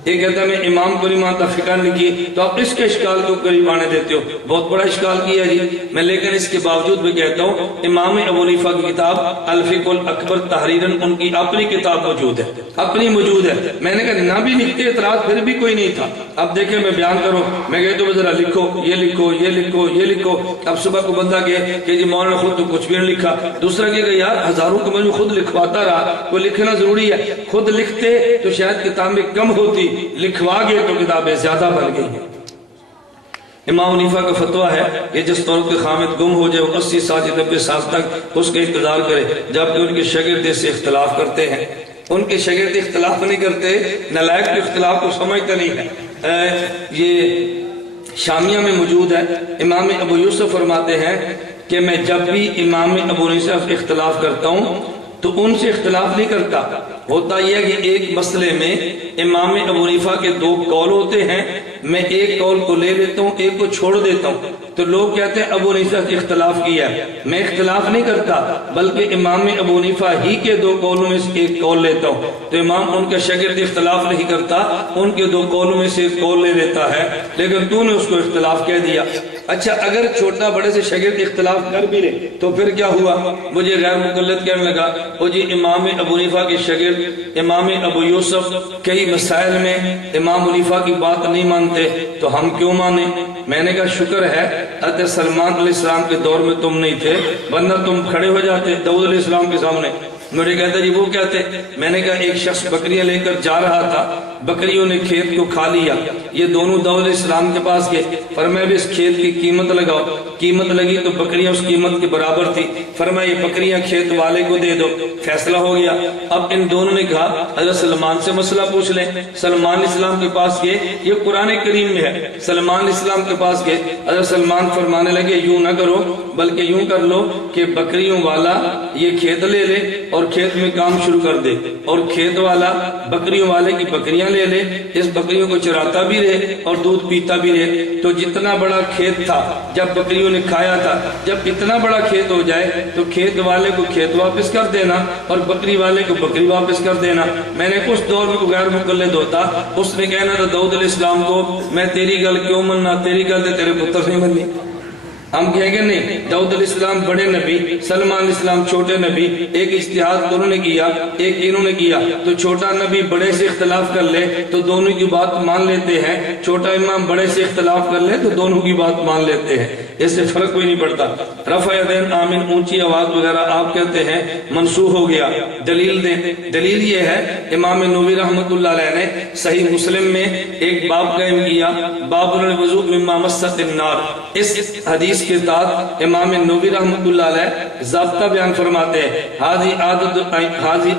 یہ کہتا ہے میں امام کو نہیں مانتا، فقہ نے لکھی، تو آپ اس کے اشکال کو قریب آنے دیتے ہو. بہت بڑا اشکال کیا جی. میں لیکن اس کے باوجود بھی کہتا ہوں امام ابو حنیفہ کی کتاب الفقہ الاکبر تحریراً ان کی اپنی کتاب موجود ہے، اپنی موجود ہے. میں نے کہا نہ بھی لکھتے اعتراض پھر بھی کوئی نہیں تھا. اب دیکھیں میں بیان کروں، میں کہتا ہوں ذرا لکھو، یہ لکھو، یہ لکھو، یہ لکھو. اب صبح کو بندہ کہے کہ جی مولانا خود تو کچھ بھی نہیں لکھا، دوسرا کہے کہ یار ہزاروں کو میں خود لکھواتا رہا، وہ لکھنا ضروری ہے. خود لکھتے تو شاید کتابیں کم ہوتی، لکھوا گئے تو کتابیں زیادہ بن گئی ہیں. امام حنیفہ کا فتویٰ ہے کہ جس طور کے خامد گم ہو جائے وہ 80 سال سے 90 سال تک اس کا انتظار کرے، جبکہ ان کے شاگرد سے اختلاف کرتے ہیں. ان کے شاگرد اختلاف نہیں کرتے، نالائق کے اختلاف کو سمجھتے نہیں ہے. یہ شامیہ میں موجود ہے. امام ابو یوسف فرماتے ہیں کہ میں جب بھی امام ابو حنیفہ سے اختلاف کرتا ہوں تو ان سے اختلاف نہیں کرتا. ہوتا یہ ہے کہ ایک مسئلے میں امام ابو حنیفہ کے 2 قول ہوتے ہیں، میں ایک قول کو لے لیتا ہوں، ایک کو چھوڑ دیتا ہوں. تو لوگ کہتے ہیں ابو حنیفہ سے اختلاف کیا ہے. میں اختلاف نہیں کرتا، بلکہ امام ابو حنیفہ ہی کے 2 قولوں میں سے ایک قول لیتا ہوں. تو امام ان کا شاگرد اختلاف نہیں کرتا، ان کے 2 قولوں میں سے ایک قول لے لیتا ہے، لیکن تو نے اس کو اختلاف کہہ دیا. اچھا، اگر چھوٹا بڑے سے شاگرد اختلاف کر بھی لے تو پھر کیا ہوا؟ مجھے غیر مقلد کہنے لگا وہ جی امام ابو حنیفہ کے شاگرد امام ابو یوسف کئی مسائل میں امام حنیفہ کی بات نہیں مانتے، تو ہم کیوں مانیں؟ میں نے کہا شکر ہے حضرت سلمان علیہ السلام کے دور میں تم نہیں تھے، ورنہ تم کھڑے ہو جاتے داؤد علیہ السلام کے سامنے. مجھے کہتا جی وہ کہتے. میں نے کہا ایک شخص بکریاں لے کر جا رہا تھا، بکریوں نے کھیت کو کھا لیا. یہ دونوں داؤد علیہ السلام کے پاس گئے، فرمایا بھی اس کھیت کی قیمت لگاؤ. قیمت لگی تو بکریاں اس قیمت کے برابر تھی. فرمایا یہ بکریاں کھیت والے کو دے دو. فیصلہ ہو گیا. اب ان دونوں نے کہا حضرت سلمان سے مسئلہ پوچھ لیں. سلمان علیہ السلام کے پاس گئے، یہ قرآن کریم میں ہے. سلمان علیہ السلام کے پاس گئے، حضرت سلمان فرمانے لگے یوں نہ کرو، بلکہ یوں کر لو کہ بکریوں والا یہ کھیت لے لے اور کھیت میں کام شروع کر دے، اور کھیت والا بکریوں والے کی بکریاں لے لے، اس بکریوں کو چراتا بھی رہے اور دودھ پیتا بھی رہے. تو جتنا بڑا کھیت تھا جب بکریوں نے کھایا تھا، جب اتنا بڑا کھیت ہو جائے تو کھیت والے کو کھیت واپس کر دینا اور بکری والے کو بکری واپس کر دینا. میں نے اس دور میں غیر مقلد ہوتا، اس نے کہنا تھا داؤد علیہ السلام کو میں تیری گل کیوں مننا، تیری گل تے تیرے پتر نہیں مننی. ہم کہیں گے نہیں، داؤد علیہ السلام بڑے نبی، سلمان علیہ السلام چھوٹے نبی، ایک اجتہاد دونوں نے کیا، ایک انہوں نے کیا. تو چھوٹا نبی بڑے سے اختلاف کر لے تو دونوں کی بات مان لیتے ہیں، چھوٹا امام بڑے سے اختلاف کر لے تو دونوں کی بات مان لیتے ہیں. اس سے فرق کوئی نہیں پڑتا. رفع یدین آمین اونچی آواز وغیرہ آپ کہتے ہیں منسوخ ہو گیا. دلیل دیں. دلیل یہ ہے امام نووی رحمۃ اللہ علیہ نے صحیح مسلم میں ایک باب قائم کیا، باب الوضوء مما مست النار. اس حدیث کے ساتھ امام نووی رحمۃ اللہ علیہ ضابطہ بیان فرماتے ہیں، حاضی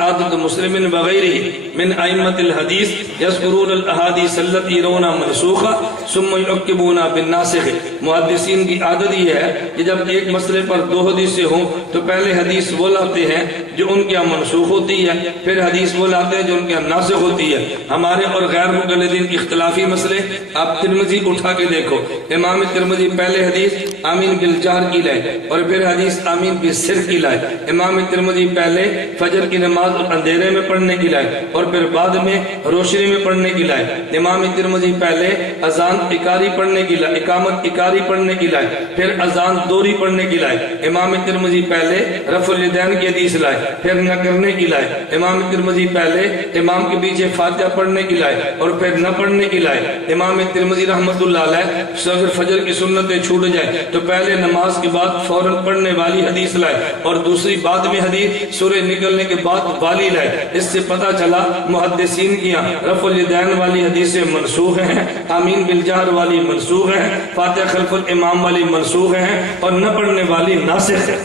عادت مسلم وغیرہ من ائمۃ الحدیث یذکرون الاحادیث التي رون منسوخہ ثم یعقبون بالناسخ. محدثین کی عادت یہ ہے کہ جب ایک مسئلے پر 2 حدیثیں ہوں تو پہلے حدیث وہ لاتے ہیں جو ان کے منسوخ ہوتی ہے، پھر حدیث وہ لاتے ہیں جو ان کے ناسخ ہوتی ہے. ہمارے اور غیر مقلدین کی اختلافی مسئلے آپ ترمذی اٹھا کے دیکھو. امام ترمذی پہلے حدیث آمین بالجہر کی لائے اور پھر حدیث آمین بالسر کی لائے. امام ترمذی پہلے فجر کی نماز اندھیرے میں پڑھنے کی لائے اور پھر بعد میں روشنی میں پڑھنے کی لائے. امام ترمذی پہلے اذان اکاری پڑھنے کی لائے، اقامت اکاری پڑھنے کی لائے، پھر اذان دوری پڑھنے کی لائے. امام ترمذی پہلے رفع الیدین کی حدیث لائے، پھر نہ کرنے کی لائے. امام ترمذی پہلے امام کے پیچھے فاتحہ پڑھنے کی لائے اور پھر نہ پڑھنے کی لائے. امام ترمذی رحمۃ اللہ علیہ اگر فجر کی سنتیں چھوٹ جائے تو پہلے نماز کے بعد فوراً پڑھنے والی حدیث لائے اور دوسری بعد میں حدیث سورج نکلنے کے بعد والی لائے. اس سے پتہ چلا محدثین کی رفع الیدین والی حدیثیں منسوخ ہیں، آمین بالجہر والی منسوخ ہیں، فاتحہ خلف الامام والی منسوخ ہیں اور نہ پڑھنے والی ناسخ ہے.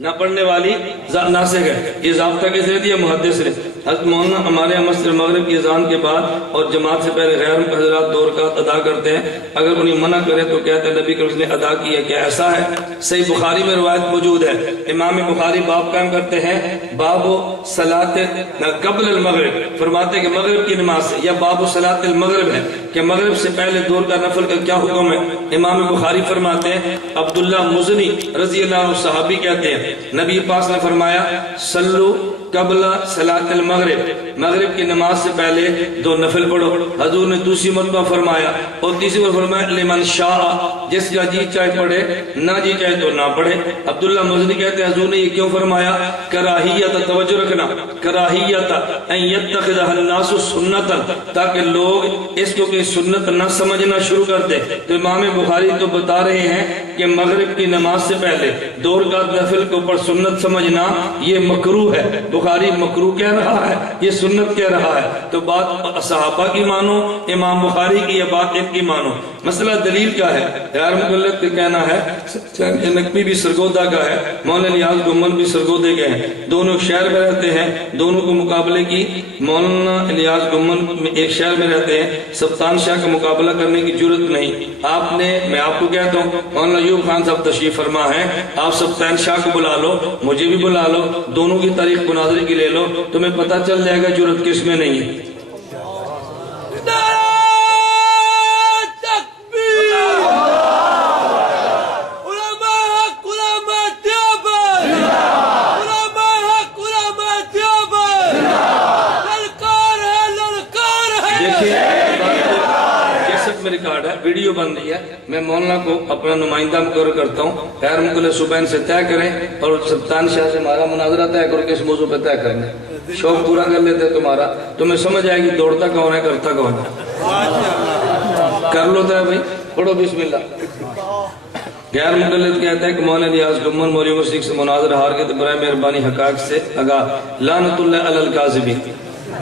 نہ پڑھنے والی ناسخ ہے. یہ ضابطہ کس نے دیا؟ محدث نے. حضرت مولانا ہمارے یہاں مسجد مغرب کی اذان کے بعد اور جماعت سے پہلے غیر حضرات 2 رکعت ادا کرتے ہیں. اگر انہیں منع کرے تو کہتے ہیں نبی کریم نے ادا کیا. کیا ایسا ہے؟ صحیح بخاری میں روایت موجود ہے. امام بخاری باب قائم کرتے ہیں باب صلاۃ قبل المغرب، فرماتے ہیں کہ مغرب کی نماز سے، یا باب صلاۃ المغرب ہے کہ مغرب سے پہلے 2 رکعت نفل کا کیا حکم ہے. امام بخاری فرماتے ہیں عبداللہ مزنی رضی اللہ عنہ صحابی کہتے ہیں نبی پاک نے فرمایا صلو قبل صلاۃ المغرب، مغرب کی نماز سے پہلے 2 نفل پڑھو. حضور نے دوسری مرتبہ فرمایا اور تیسری مرتبہ فرمایا لمن شاء، جس کا جی چاہے پڑھے، نہ جی چاہے تو نہ پڑھے. عبداللہ مزنی کہتے ہیں حضور نے یہ کیوں فرمایا؟ کراہیت، توجہ رکھنا، کراہیت ان یتخذها الناس سنتا، تاکہ لوگ اس کو کہ سنت نہ سمجھنا شروع کر دے. تو امام بخاری تو بتا رہے ہیں کہ مغرب کی نماز سے پہلے 2 رکعت نفل کو اوپر سنت سمجھنا یہ مکروہ ہے، بخاری مکروہ کہہ رہا ہے، یہ سنت کہہ رہا ہے، تو بات صحابہ کی مانو، امام بخاری کی یہ بات ان کی مانو۔ مسئلہ دلیل کیا ہے؟ غیر مقلد کا کہنا ہے نقوی بھی سرگودا کا ہے، مولانا الیاس گمن بھی سرگودے کے ہیں، دونوں شہر میں رہتے ہیں، دونوں کو مقابلے کی مولانا الیاس گمن ایک شہر میں رہتے ہیں، سبتان شاہ کا مقابلہ کرنے کی جرت نہیں۔ آپ نے، میں آپ کو کہتا ہوں، مولانا ایوب خان صاحب تشریف فرما ہے، آپ سبتان شاہ کو بلا لو، مجھے بھی بلا لو، دونوں کی تاریخ مناظرے کی لے لو، تمہیں پتہ چل جائے گا جرت کس میں نہیں ہے۔ ریکارڈ ہے، ویڈیو بن رہی ہے، میں مولانا کو اپنا نمائندہ مقرر کرتا ہوں، غیر مقلد صوبین سے طے کریں اور سبتان شاہ سے ہمارا مناظرہ طے کرو کہ اس موضوع پہ طے کریں، شوق پورا کر لیتے تمہارا، تمہیں سمجھ آئے گی دوڑتا کون ہے کرتا کون ہے۔ کر لو طے بھائی، پڑھو بسم اللہ۔ غیر مقلد کہتا ہے کہ مولانا الیاس گمن مولوی عمر صدیق سے مناظرہ ہار کے تو برائے مہربانی حقائق سے آگاہ، لعنت اللہ علی الکاذبین۔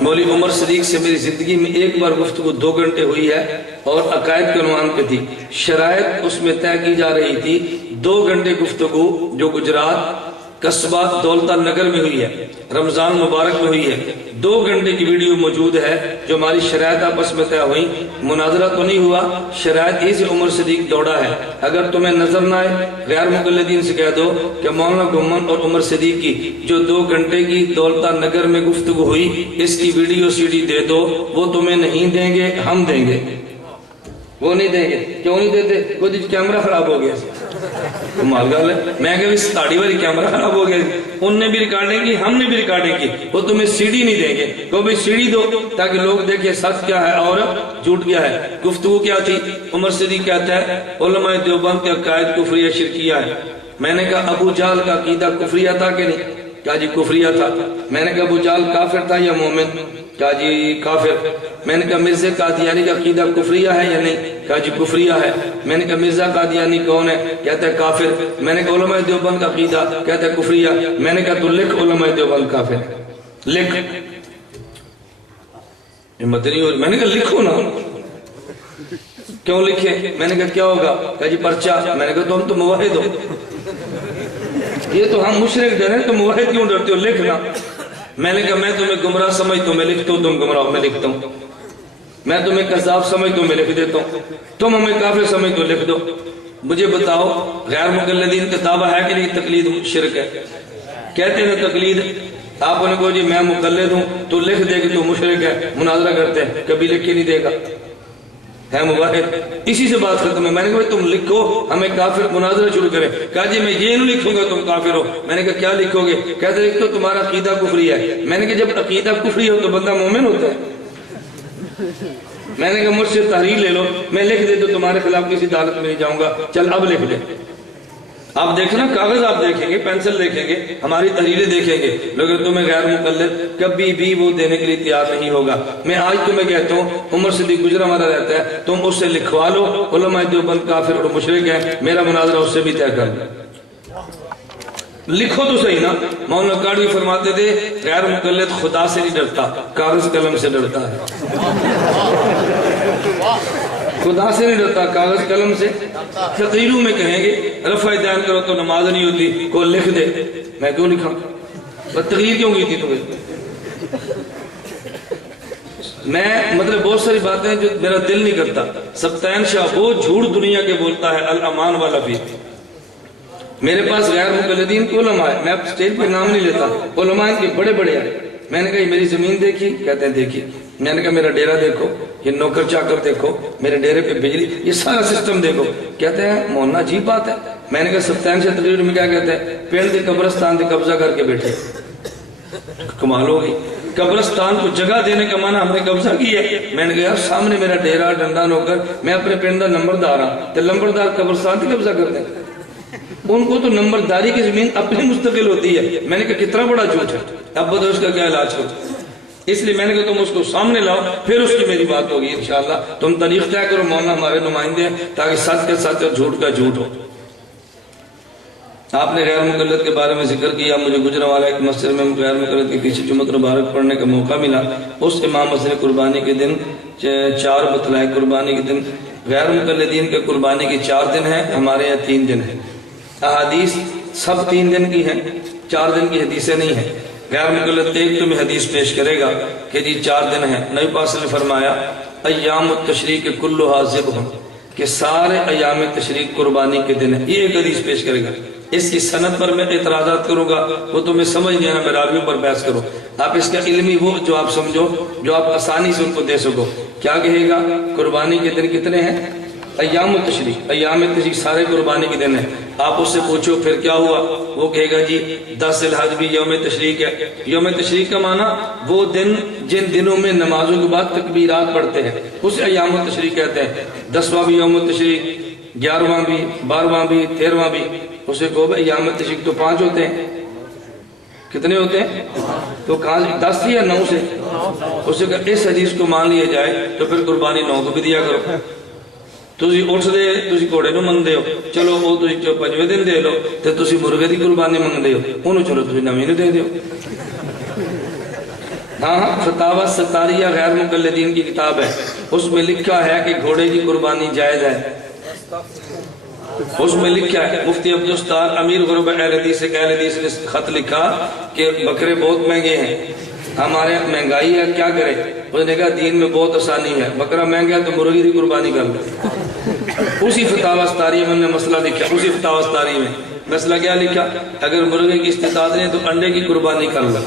مولوی عمر صدیق سے میری زندگی میں ایک بار گفتگو 2 گھنٹے ہوئی ہے اور عقائد کے عنوان پہ تھی، شرائط اس میں طے کی جا رہی تھی، 2 گھنٹے گفتگو جو گجرات قصبہ دولتا نگر میں ہوئی ہے، رمضان مبارک میں ہوئی ہے، 2 گھنٹے کی ویڈیو موجود ہے جو ہماری شرائط آپس میں طے ہوئی، مناظرہ تو نہیں ہوا، شرائط ہی سے عمر صدیق دوڑا ہے۔ اگر تمہیں نظر نہ آئے غیر مقلدین سے کہہ دو کہ مولانا گمن اور عمر صدیق کی جو 2 گھنٹے کی دولتا نگر میں گفتگو ہوئی اس کی ویڈیو سی ڈی دے دو، وہ تمہیں نہیں دیں گے، ہم دیں گے۔ وہ نہیں دیں گے، کیوں نہیں دیتے؟ کوئی کیمرہ خراب ہو گیا، کمال گل ہے، میں کہ تاڑی والی کیمرہ خراب ہو گیا، ان نے بھی ریکارڈنگ کی، ہم نے بھی ریکارڈنگ کی، وہ تمہیں سی ڈی نہیں دیں گے، کو بھی سی ڈی دو تاکہ لوگ دیکھیں سچ کیا ہے اور جھوٹ کیا ہے۔ گفتگو کیا تھی؟ عمر صدیق کہتا ہے علماء دیوبند کے عقائد کفریہ شرکیہ ہے۔ میں نے کہا ابو جہل کا عقیدہ کفریہ تھا کہ نہیں؟ کہا جی کفریہ تھا۔ میں نے کہا ابو جہل کافر تھا یا مومن؟ کہا جی کافر۔ میں نے کہا مرزا قادیانی کا عقیدہ کفریہ ہے یا نہیں؟ کہا جی کفریہ ہے۔ میں نے کہا مرزا قادیانی کون ہے؟ کہتا ہے کافر۔ میں نے کہا علماء دیوبند کا عقیدہ، کہتا ہے کفریہ۔ میں نے کہا تو لکھ علماء دیوبند کافر، لکھ۔ ہمت نہیں ہو رہی، میں نے کہا لکھو نا۔ کیوں لکھے؟ میں نے کہا کیا ہوگا؟ کہا جی پرچہ۔ میں نے کہا تو ہم تو موحد ہو، یہ تو ہم مشرک ڈرے تو موحد کیوں ڈرتے ہو؟ لکھنا۔ میں نے کہا میں تمہیں گمراہ سمجھتا ہوں، میں لکھتا ہوں، تم گمراہ، میں لکھتا ہوں۔ میں تمہیں کذاب سمجھتا ہوں، میں لکھ دیتا ہوں۔ تم ہمیں کافر سمجھتے ہو، لکھ دو۔ مجھے بتاؤ غیر مقلدین کا دعویٰ ہے کہ نہیں تقلید شرک ہے؟ کہتے ہیں تقلید، آپ نے کہا جی میں مقلد ہوں تو لکھ دے کہ تو مشرک ہے، مناظرہ کرتے ہیں، کبھی لکھ کے نہیں دے گا، ہے مباحث، اسی سے بات ختم ہے۔ میں نے کہا تم لکھو، ہمیں کافر مناظرہ شروع کریں۔ کہا جی میں یہ نہیں لکھوں گا تم کافر ہو۔ میں نے کہا کیا لکھو گے؟ کہتے ہیں تو تمہارا عقیدہ کفری ہے۔ میں نے کہا جب عقیدہ کفری ہو تو بندہ مومن ہوتا ہے؟ میں نے کہا مجھ سے تحریر لے لو، میں لکھ دے تو تمہارے خلاف کسی عدالت میں نہیں جاؤں گا، چل اب لکھ دے۔ آپ دیکھنا کاغذ آپ دیکھیں گے، پینسل دیکھیں گے، ہماری تحریریں دیکھیں گے، لیکن تمہیں غیر مقلد کبھی بھی وہ دینے کے لیے تیار نہیں ہوگا۔ میں آج تمہیں کہتا ہوں عمر صدیق گجرانوالہ رہتا ہے، تم اس سے لکھوا لو علماء دیوبند کافر اور مشرک ہے، میرا مناظرہ اس سے بھی طے کر لو۔ لکھو تو صحیح نا۔ مولانا کاڑوی فرماتے تھے غیر مقلد خدا سے نہیں ڈرتا، کاغذ قلم سے ڈرتا ہے۔ خدا سے نہیں ڈرتا، کاغذ قلم سے۔ تقریروں میں کہیں گے رفع دین کرو تو نماز نہیں ہوتی، کو لکھ دے، میں کیوں لکھا؟ تقریر کیوں کی تھی تمہیں؟ میں مطلب بہت ساری باتیں جو میرا دل نہیں کرتا۔ سبتین شاہ وہ جھوٹ دنیا کے بولتا ہے، الامان والا بھی۔ میرے پاس غیر مقلدین کے علماء ہے، میں اسٹیج پہ نام نہیں لیتا، علماء ان کے بڑے بڑے ہیں۔ میں نے کہا یہ میری زمین دیکھی؟ کہتے ہیں دیکھی۔ میں نے کہا میرا ڈیرا دیکھو، یہ نوکر چاکر دیکھو، میرے ڈیرے پہ بجلی، یہ سارا سسٹم دیکھو۔ کہتے ہیں مولانا عجیب بات ہے۔ میں نے کہا سبتین شاہ تقریر میں کیا کہتے ہیں؟ پنڈ دے قبرستان دے قبضہ کر کے بیٹھے۔ کمال ہو گئی، قبرستان کو جگہ دینے کا معنی ہم نے قبضہ کی ہے۔ میں نے کہا یار سامنے میرا ڈیرا ڈنڈا نوکر، میں اپنے پنڈ دا نمبردار ہوں، تو نمبردار قبرستان کی قبضہ کر دیں؟ ان کو تو نمبرداری کی زمین اپنی مستقل ہوتی ہے۔ میں نے کہا کتنا بڑا جھوٹ ہے، اب بتاؤ اس کا کیا علاج ہو؟ اس لیے میں نے کہا تم اس کو سامنے لاؤ، پھر اس کی میری بات ہوگی انشاءاللہ۔ تم تاریخ طے کرو، مولانا ہمارے نمائندے ہیں، تاکہ سچ کا سچ اور جھوٹ کا جھوٹ ہو۔ آپ نے غیر مقلد کے بارے میں ذکر کیا. مجھے گجرانوالہ ایک مسجد میں غیر مقلد کے پیچھے جمعۃ مبارک پڑھنے کا موقع ملا. اس امام مسجد قربانی کے دن 4 بتلائے. قربانی کے دن غیر مقلدین کے قربانی کے 4 دن ہیں، ہمارے یہاں 3 دن ہیں. احادیث سب 3 دن کی ہیں، 4 دن کی حدیثیں نہیں ہیں. غیر مقلد ایک تمہیں حدیث پیش کرے گا کہ جی 4 دن ہیں. نبی پاک نے فرمایا ایام التشریق کلھا ذبح، کہ سارے ایام تشریق قربانی کے دن ہیں. یہ ایک حدیث پیش کرے گا. اس کی سند پر میں اعتراضات کروں گا، وہ تمہیں سمجھ نہیں آنا، میں راویوں پر بحث کرو. آپ اس کا علمی وہ جو آپ سمجھو، جو آپ آسانی سے ان کو دے سکو. کیا کہے گا؟ قربانی کے دن کتنے ہیں؟ ایام التشریق. ایام تشریق سارے قربانی کے دن ہیں. آپ اس سے پوچھو پھر کیا ہوا؟ وہ کہے گا جی 10 ذی الحج بھی یوم تشریق ہے. یوم تشریق کا معنی وہ دن جن دنوں میں نمازوں کے بعد تکبیرات پڑھتے ہیں، اسے ایام التشریق کہتے ہیں. 10واں بھی یوم تشریق، 11واں بھی، 12واں بھی، 13واں بھی. اسے کہو بھائی ایام تشریق تو 5 ہوتے ہیں. کتنے ہوتے ہیں؟ تو کہاں 10 یا 9 سے؟ اسے کہ اس حدیث کو مان لیا جائے تو پھر قربانی 9 کو بھی دیا کرو. تسی اٹھ دے تسی گھوڑے نو منگدے ہو، چلو وہ تسی 5ویں دن دے لو. تے تسی مرغے دی قربانی منگدے ہو، انہوں چلو تسی 9ویں نو دے دیو. ہاں فتاوی ستاریہ غیر مقلدین کی کتاب ہے، اس میں لکھا ہے کہ گھوڑے کی قربانی جائز ہے. اس میں لکھا ہے مفتی عبدالستار امیر غرب اہل حدیث نے خط لکھا کہ بکرے بہت مہنگے ہیں، ہمارے یہاں مہنگائی ہے، کیا کرے؟ اس نے کہا دین میں بہت آسانی ہے، بکرا مہنگا ہے تو مرغی کی قربانی کر لو. اسی فتاوی ستاریہ میں نے مسئلہ لکھا. اسی فتاوی ستاریہ میں مسئلہ کیا لکھا؟ اگر مرغے کی استطاعت نہیں تو انڈے کی قربانی کر لو.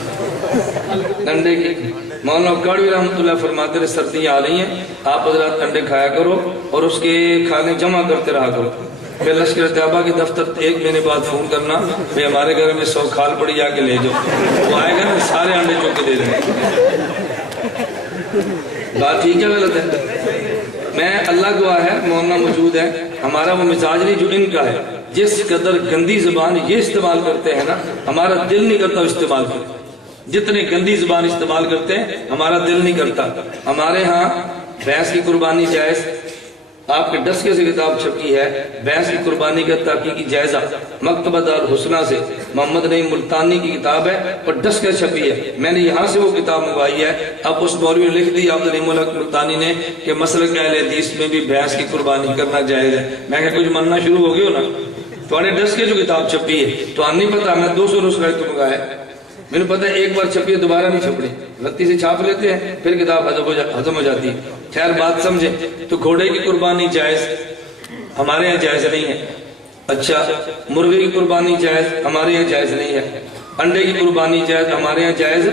انڈے کی. مولانا کاڑوی رحمۃ اللہ فرماتے ہیں سردیاں آ رہی ہیں، آپ حضرات انڈے کھایا کرو اور اس کے کھانے جمع کرتے رہا کرو. پھر لشکر طیبہ کے دفتر 1 مہینے بعد فون کرنا، بھئی ہمارے گھر میں 100 کھال پڑی، جا کے لے جاؤ. وہ آئے گا نا سارے انڈے چوک کے دے دیں. بات ٹھیک ہے غلط ہے؟ میں اللہ گواہ ہے، مولانا موجود ہے، ہمارا وہ مزاج نہیں جو ان کا ہے. جس قدر گندی زبان یہ استعمال کرتے ہیں نا، ہمارا دل نہیں کرتا استعمال کرتے. جتنے گندی زبان استعمال کرتے ہیں ہمارا دل نہیں کرتا. ہمارے ہاں بھینس کی قربانی جائز. آپ کے ڈسکے سے کتاب چھپی ہے بھینس کی قربانی کا تحقیقی جائزہ، مکتبہ دار حسنہ سے، محمد نعیم ملتانی کی کتاب ہے اور ڈسکے چھپی ہے. میں نے یہاں سے وہ کتاب منگوائی ہے. اب اس مولوی نے لکھ دی عبد الرحیم ملتانی نے کہ مسلک اہل حدیث میں بھی بھینس کی قربانی کرنا جائز ہے. میں کہا کچھ مننا شروع ہو گیا ہو نا. تھوڑے ڈسکے جو کتاب چھپی ہے تو نہیں پتا، میں 200 نسخے تو منگایا. میں نے پتا ایک بار چھپی ہے دوبارہ نہیں چھپڑی، غلطی سے چھاپ لیتے ہیں پھر کتاب ہضم ہو جاتی ہے. خیر بات سمجھے تو گھوڑے کی قربانی جائز ہمارے یہاں جائز نہیں ہے. اچھا مرغے کی قربانی جائز ہمارے یہاں جائز نہیں ہے. انڈے کی قربانی جائز ہمارے یہاں جائز.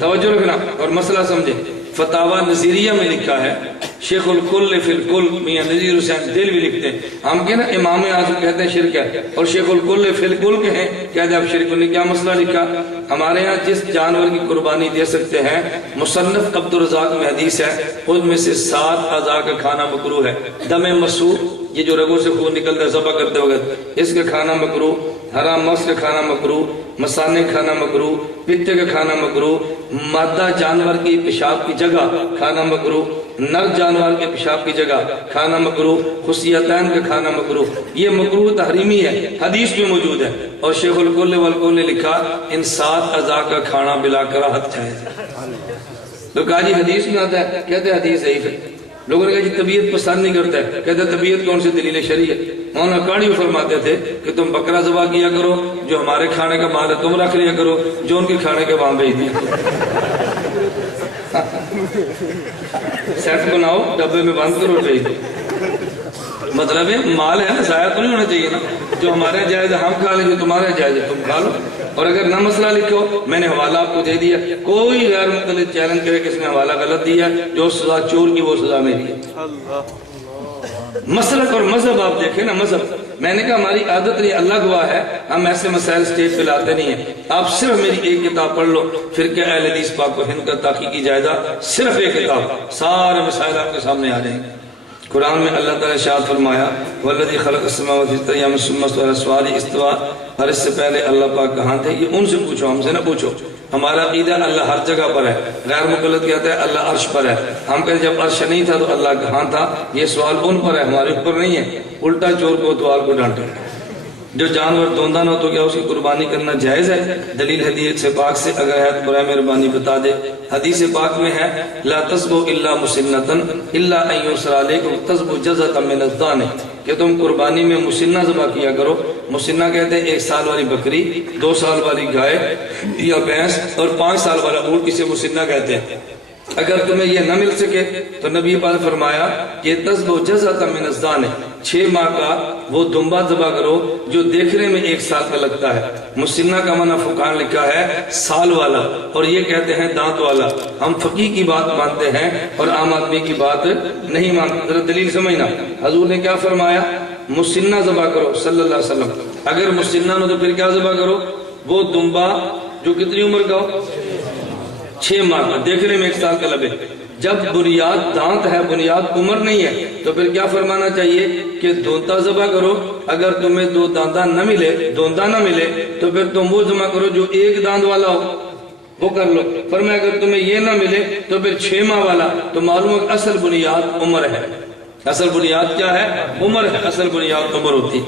توجہ رکھنا اور مسئلہ سمجھے. فتاوی نظیریہ میں لکھا ہے، شیخ الکل فی الکل میاں نذیر حسین دہلوی لکھتے ہیں. ہم کہ نا امام اعظم کہتے ہیں شرک ہے اور شیخ الکل فی الکل کہیں کہتے ہیں اب شرک نہیں. کیا مسئلہ لکھا؟ ہمارے ہاں جس جانور کی قربانی دے سکتے ہیں، مصنف عبدالرزاق میں حدیث ہے، ان میں سے 7 اعضاء کا کھانا مکروہ ہے. دم مسوح، یہ جو رگوں سے خون نکلتا ہے ذبح کرتے وقت، اس کا کھانا مکروہ. حرام ماس کا کھانا مکروہ، مثانے کھانا مکروہ، پتے کا کھانا مکروہ، مادہ جانور کی پیشاب کی جگہ کھانا مکروہ، نر جانور کے پیشاب کی جگہ کھانا مکروہ، خصیتین کا کھانا مکروہ. یہ مکروہ تحریمی ہے، حدیث میں موجود ہے. اور شیخ الکل والکل نے لکھا ان 7 اعضاء کا کھانا بلا کراہت جائز ہے. تو کہا جی حدیث میں آتا ہے، کہتے ہیں حدیث ضعیف ہے. لوگوں نے کہا جی طبیعت پسند نہیں کرتا ہے، کہتے ہیں طبیعت کون سی دلیل شرعی ہے. مولانا کاڑی فرماتے تھے کہ تم بکرا ذبح کیا کرو، جو ہمارے کھانے کا مال ہے تم رکھ لیا کرو، جو ان کے کھانے کے وہاں بھیج دیا. سیٹ بناؤ، ڈبے میں بند کرو، بھیج دو. مطلب ہے مال ہے نا، ضائع تو نہیں ہونا چاہیے نا. جو ہمارے جائز ہے ہم کھا لیں، جو تمہارے جائز ہے تم کھا لو. اور اگر نہ مسئلہ لکھو، میں نے حوالہ آپ کو دے دیا، کوئی غیر مقلد چیلنج کرے کہ اس نے حوالہ غلط دیا، جو سزا چور کی وہ سزا میری ہے. مسلک اور مذہب آپ دیکھیں نا، مذہب میں نے کہا ہماری عادت نہیں، اللہ گواہ ہے ہم ایسے مسائل سٹیج پہ لاتے نہیں ہیں. آپ صرف میری ایک کتاب پڑھ لو، فرقہ اہل حدیث پاک و ہند کا تحقیقی جائزہ، صرف ایک کتاب، سارے مسائل آپ کے سامنے آ جائیں گے. قرآن میں اللہ تعالیٰ ارشاد فرمایا والذی خلق السماوات والارض ثم استوى على السوار استوا. اور اس سے پہلے اللہ پاک کہاں تھے؟ یہ ان سے پوچھو، ہم سے نہ پوچھو. ہمارا عقیدہ اللہ ہر جگہ پر ہے. غیر مقلد کہتا ہے اللہ عرش پر ہے. ہم کہتے جب عرش نہیں تھا تو اللہ کہاں تھا؟ یہ سوال ان پر ہے، ہمارے اوپر نہیں ہے. الٹا چور کو توال کو ڈانٹے. جو جانور دوندا نہ ہو تو کیا اس کی قربانی کرنا جائز ہے؟ دلیل حدیث پاک سے اگر ہے تو برائے مہربانی بتا دے۔ حدیث پاک میں ہے لا تذبحوا الا مسنۃ الا ان یرسل علیکم تذبحوا جزۃ من الضان، کہ تم قربانی میں مسنہ ذبح کیا کرو۔ مسنہ کہتے ہیں 1 سال والی بکری، 2 سال والی گائے یا بھینس اور 5 سال والا اونٹ، کسے مسنہ کہتے ہیں۔ اگر تمہیں یہ نہ مل سکے تو نبی پاک نے فرمایا کہ تذبحوا جزۃ من الضان، 6 ماہ کا وہ دمبا ذبح کرو جو دیکھنے میں 1 سال کا لگتا ہے۔ مسنہ کا معنی فقہاء نے لکھا ہے سال والا، اور یہ کہتے ہیں دانت والا۔ ہم فقیہ کی بات مانتے ہیں اور عام آدمی کی بات نہیں مانتے۔ ذرا دلیل سمجھنا، حضور نے کیا فرمایا؟ مسنہ ذبح کرو صلی اللہ علیہ وسلم۔ اگر مسنہ نہ تو پھر کیا ذبح کرو؟ وہ دمبا جو کتنی عمر کا ہو؟ 6 ماہ کا، دیکھنے میں 1 سال کا لگے۔ جب بنیاد دانت ہے، بنیاد عمر نہیں ہے، تو پھر کیا فرمانا چاہیے کہ دوندا ذبح کرو۔ اگر تمہیں 2 داندا نہ ملے، دوندا نہ ملے، تو پھر تم وہ ذبح کرو جو 1 داند والا ہو، وہ کر لو۔ فرمایا اگر تمہیں یہ نہ ملے تو پھر 6 ماہ والا۔ تو معلوم ہے کہ اصل بنیاد عمر ہے۔ اصل بنیاد کیا ہے؟ عمر ہے، اصل بنیاد عمر ہوتی۔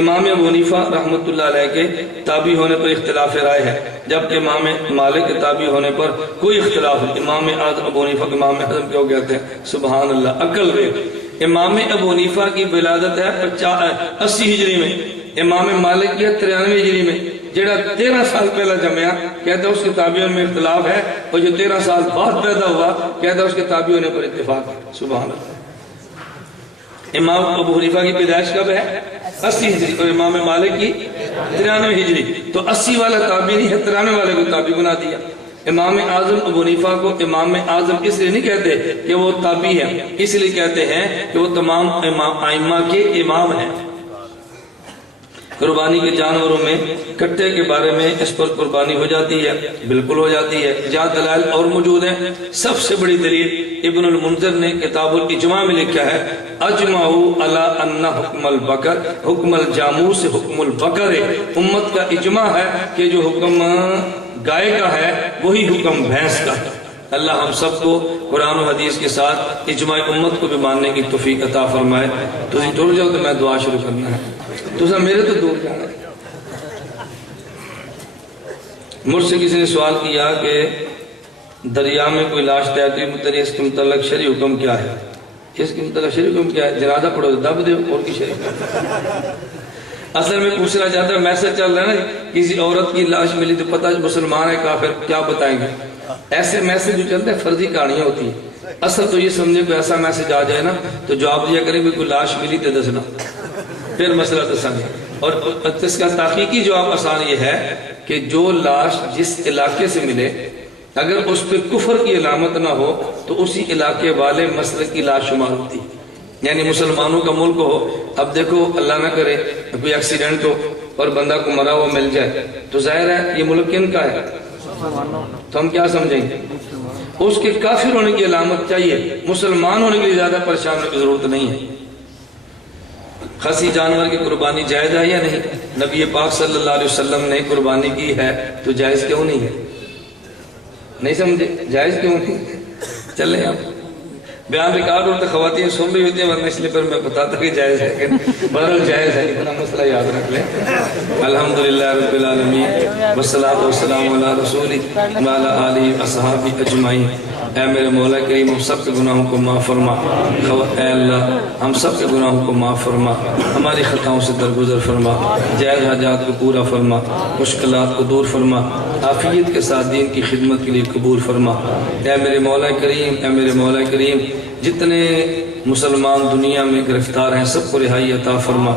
امام ابو حنیفہ رحمۃ اللہ علیہ کے تابع ہونے پر اختلاف رائے ہے، جبکہ امام مالک کے تابع ہونے پر کوئی اختلاف نہیں۔ امام اعظم ابو حنیفہ کے امام اعظم کیوں کہتے ہیں؟ سبحان اللہ، عقل رے۔ امام ابو حنیفہ کی ولادت ہے 80 ہجری میں، امام مالک کی 93 ہجری میں۔ جڑا 13 سال پہلا جمعیا کہتا ہے اس کے تابعوں میں اختلاف ہے، اور جو 13 سال بعد پیدا ہوا کہتا ہے اس کے تابع ہونے پر اتفاق ہے۔ سبحان اللہ۔ امام ابو حنیفہ کی پیدائش کب ہے؟ 80 ہجری، اور امام مالک کی 93 ہجری۔ تو 80 والا تابعی نہیں ہے، 93 والے کو تابعی بنا دیا۔ امام اعظم ابو حنیفہ کو امام اعظم اس لیے نہیں کہتے کہ وہ تابعی ہیں، اس لیے کہتے ہیں کہ وہ تمام ائمہ کے امام ہیں۔ قربانی کے جانوروں میں کٹے کے بارے میں اس پر قربانی ہو جاتی ہے، بالکل ہو جاتی ہے۔ جہاں دلائل اور موجود ہیں، سب سے بڑی دلیل ابن المنذر نے کتاب الاجماع میں لکھا ہے اجمعوا علی ان حکم البقر حکم الجاموس حکم البقر۔ امت کا اجماع ہے کہ جو حکم گائے کا ہے وہی حکم بھینس کا ہے۔ اللہ ہم سب کو قرآن و حدیث کے ساتھ اجماع امت کو بھی ماننے کی توفیق عطا فرمائے۔ تو ٹر جاؤ تو میں دعا شروع کرنا ہے، تو میرے تو دور جانا ہے۔ مجھ سے کسی نے سوال کیا کہ دریا میں کوئی لاش تیرتی ہوئی، اس کے متعلق شرعی حکم کیا ہے؟ اس کے متعلق شرعی حکم کیا ہے؟ جنازہ پڑھو تو دب دو، اور کی شرعی؟ اصل میں پوچھنا چاہتا ہے، میسج چل رہا ہے نا، کسی عورت کی لاش ملی تو پتہ مسلمان ہے کافر، کیا بتائیں گے؟ ایسے میسج جو چلتے ہیں فرضی کہانیاں ہوتی ہیں۔ اصل تو یہ سمجھے کوئی ایسا میسج آ جائے نا تو جواب دیا کرے بھی کوئی لاش ملی تو دسنا، پھر مسئلہ تو سمجھے۔ اور اس کا تحقیقی جواب آسان یہ ہے کہ جو لاش جس علاقے سے ملے اگر اس پہ کفر کی علامت نہ ہو تو اسی علاقے والے مسلک کی لاش شمار ہوتی، یعنی مسلمانوں کا ملک ہو۔ اب دیکھو اللہ نہ کرے کوئی ایکسیڈنٹ ہو اور بندہ کو مرا ہوا مل جائے تو ظاہر ہے یہ ملک کن کا ہے، تو ہم کیا سمجھیں گے؟ اس کے کافر ہونے کی علامت چاہیے، مسلمان ہونے کے لیے زیادہ پریشان ہونے کی ضرورت نہیں ہے۔ خصی جانور کی قربانی جائز ہے یا نہیں؟ نبی پاک صلی اللہ علیہ وسلم نے قربانی کی ہے تو جائز کیوں نہیں ہے؟ نہیں سمجھے؟ جائز کیوں نہیں؟ چلیں اب بیان ریکارڈ ہوتا، خواتین سن رہی ہوتی ہیں، ورنہ اس لیے پھر میں بتاتا کہ جائز ہے کہ بہرحال جائز ہے، اتنا مسئلہ یاد رکھ لیں۔ الحمدللہ رب العالمین والصلاۃ والسلام علی رسول وعلی آلہ واصحابہ اجمعین۔ اے میرے مولا کریم ہم سب کے گناہوں کو معاف فرما، اے اللہ ہم سب کے گناہوں کو معاف فرما، ہماری خطاؤں سے درگزر فرما، جائز حاجات کو پورا فرما، مشکلات کو دور فرما، عافیت کے ساتھ دین کی خدمت کے لیے قبول فرما۔ اے میرے مولا کریم، اے میرے مولا کریم، جتنے مسلمان دنیا میں گرفتار ہیں سب کو رہائی عطا فرما۔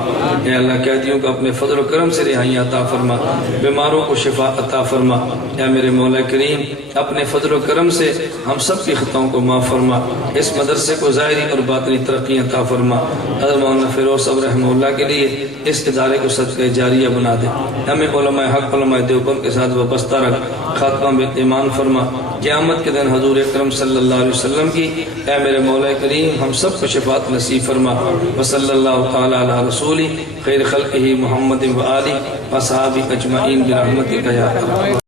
اے اللہ قیدیوں کو اپنے فضل و کرم سے رہائی عطا فرما، بیماروں کو شفا عطا فرما۔ اے میرے مولا کریم اپنے فضل و کرم سے ہم سب کی خطاؤں کو معاف فرما، اس مدرسے کو ظاہری اور باطنی ترقی عطا فرما۔ حضرت مولانا فیروز صاحب رحمہ اللہ کے لیے اس ادارے کو صدقہ جاریہ بنا دے، ہمیں علماء حق علماء دیوبند کے ساتھ وابستہ رکھ، خاتمہ ایمان فرما۔ قیامت کے دن حضور اکرم صلی اللہ علیہ وسلم کی اے میرے مولا کریم ہم سب کو شفاعت نصیب فرما۔ وصلی اللہ تعالی علی رسول خیر خلقہ محمد و آلہ و صحابہ اجمعین برحمتک یا ارحم۔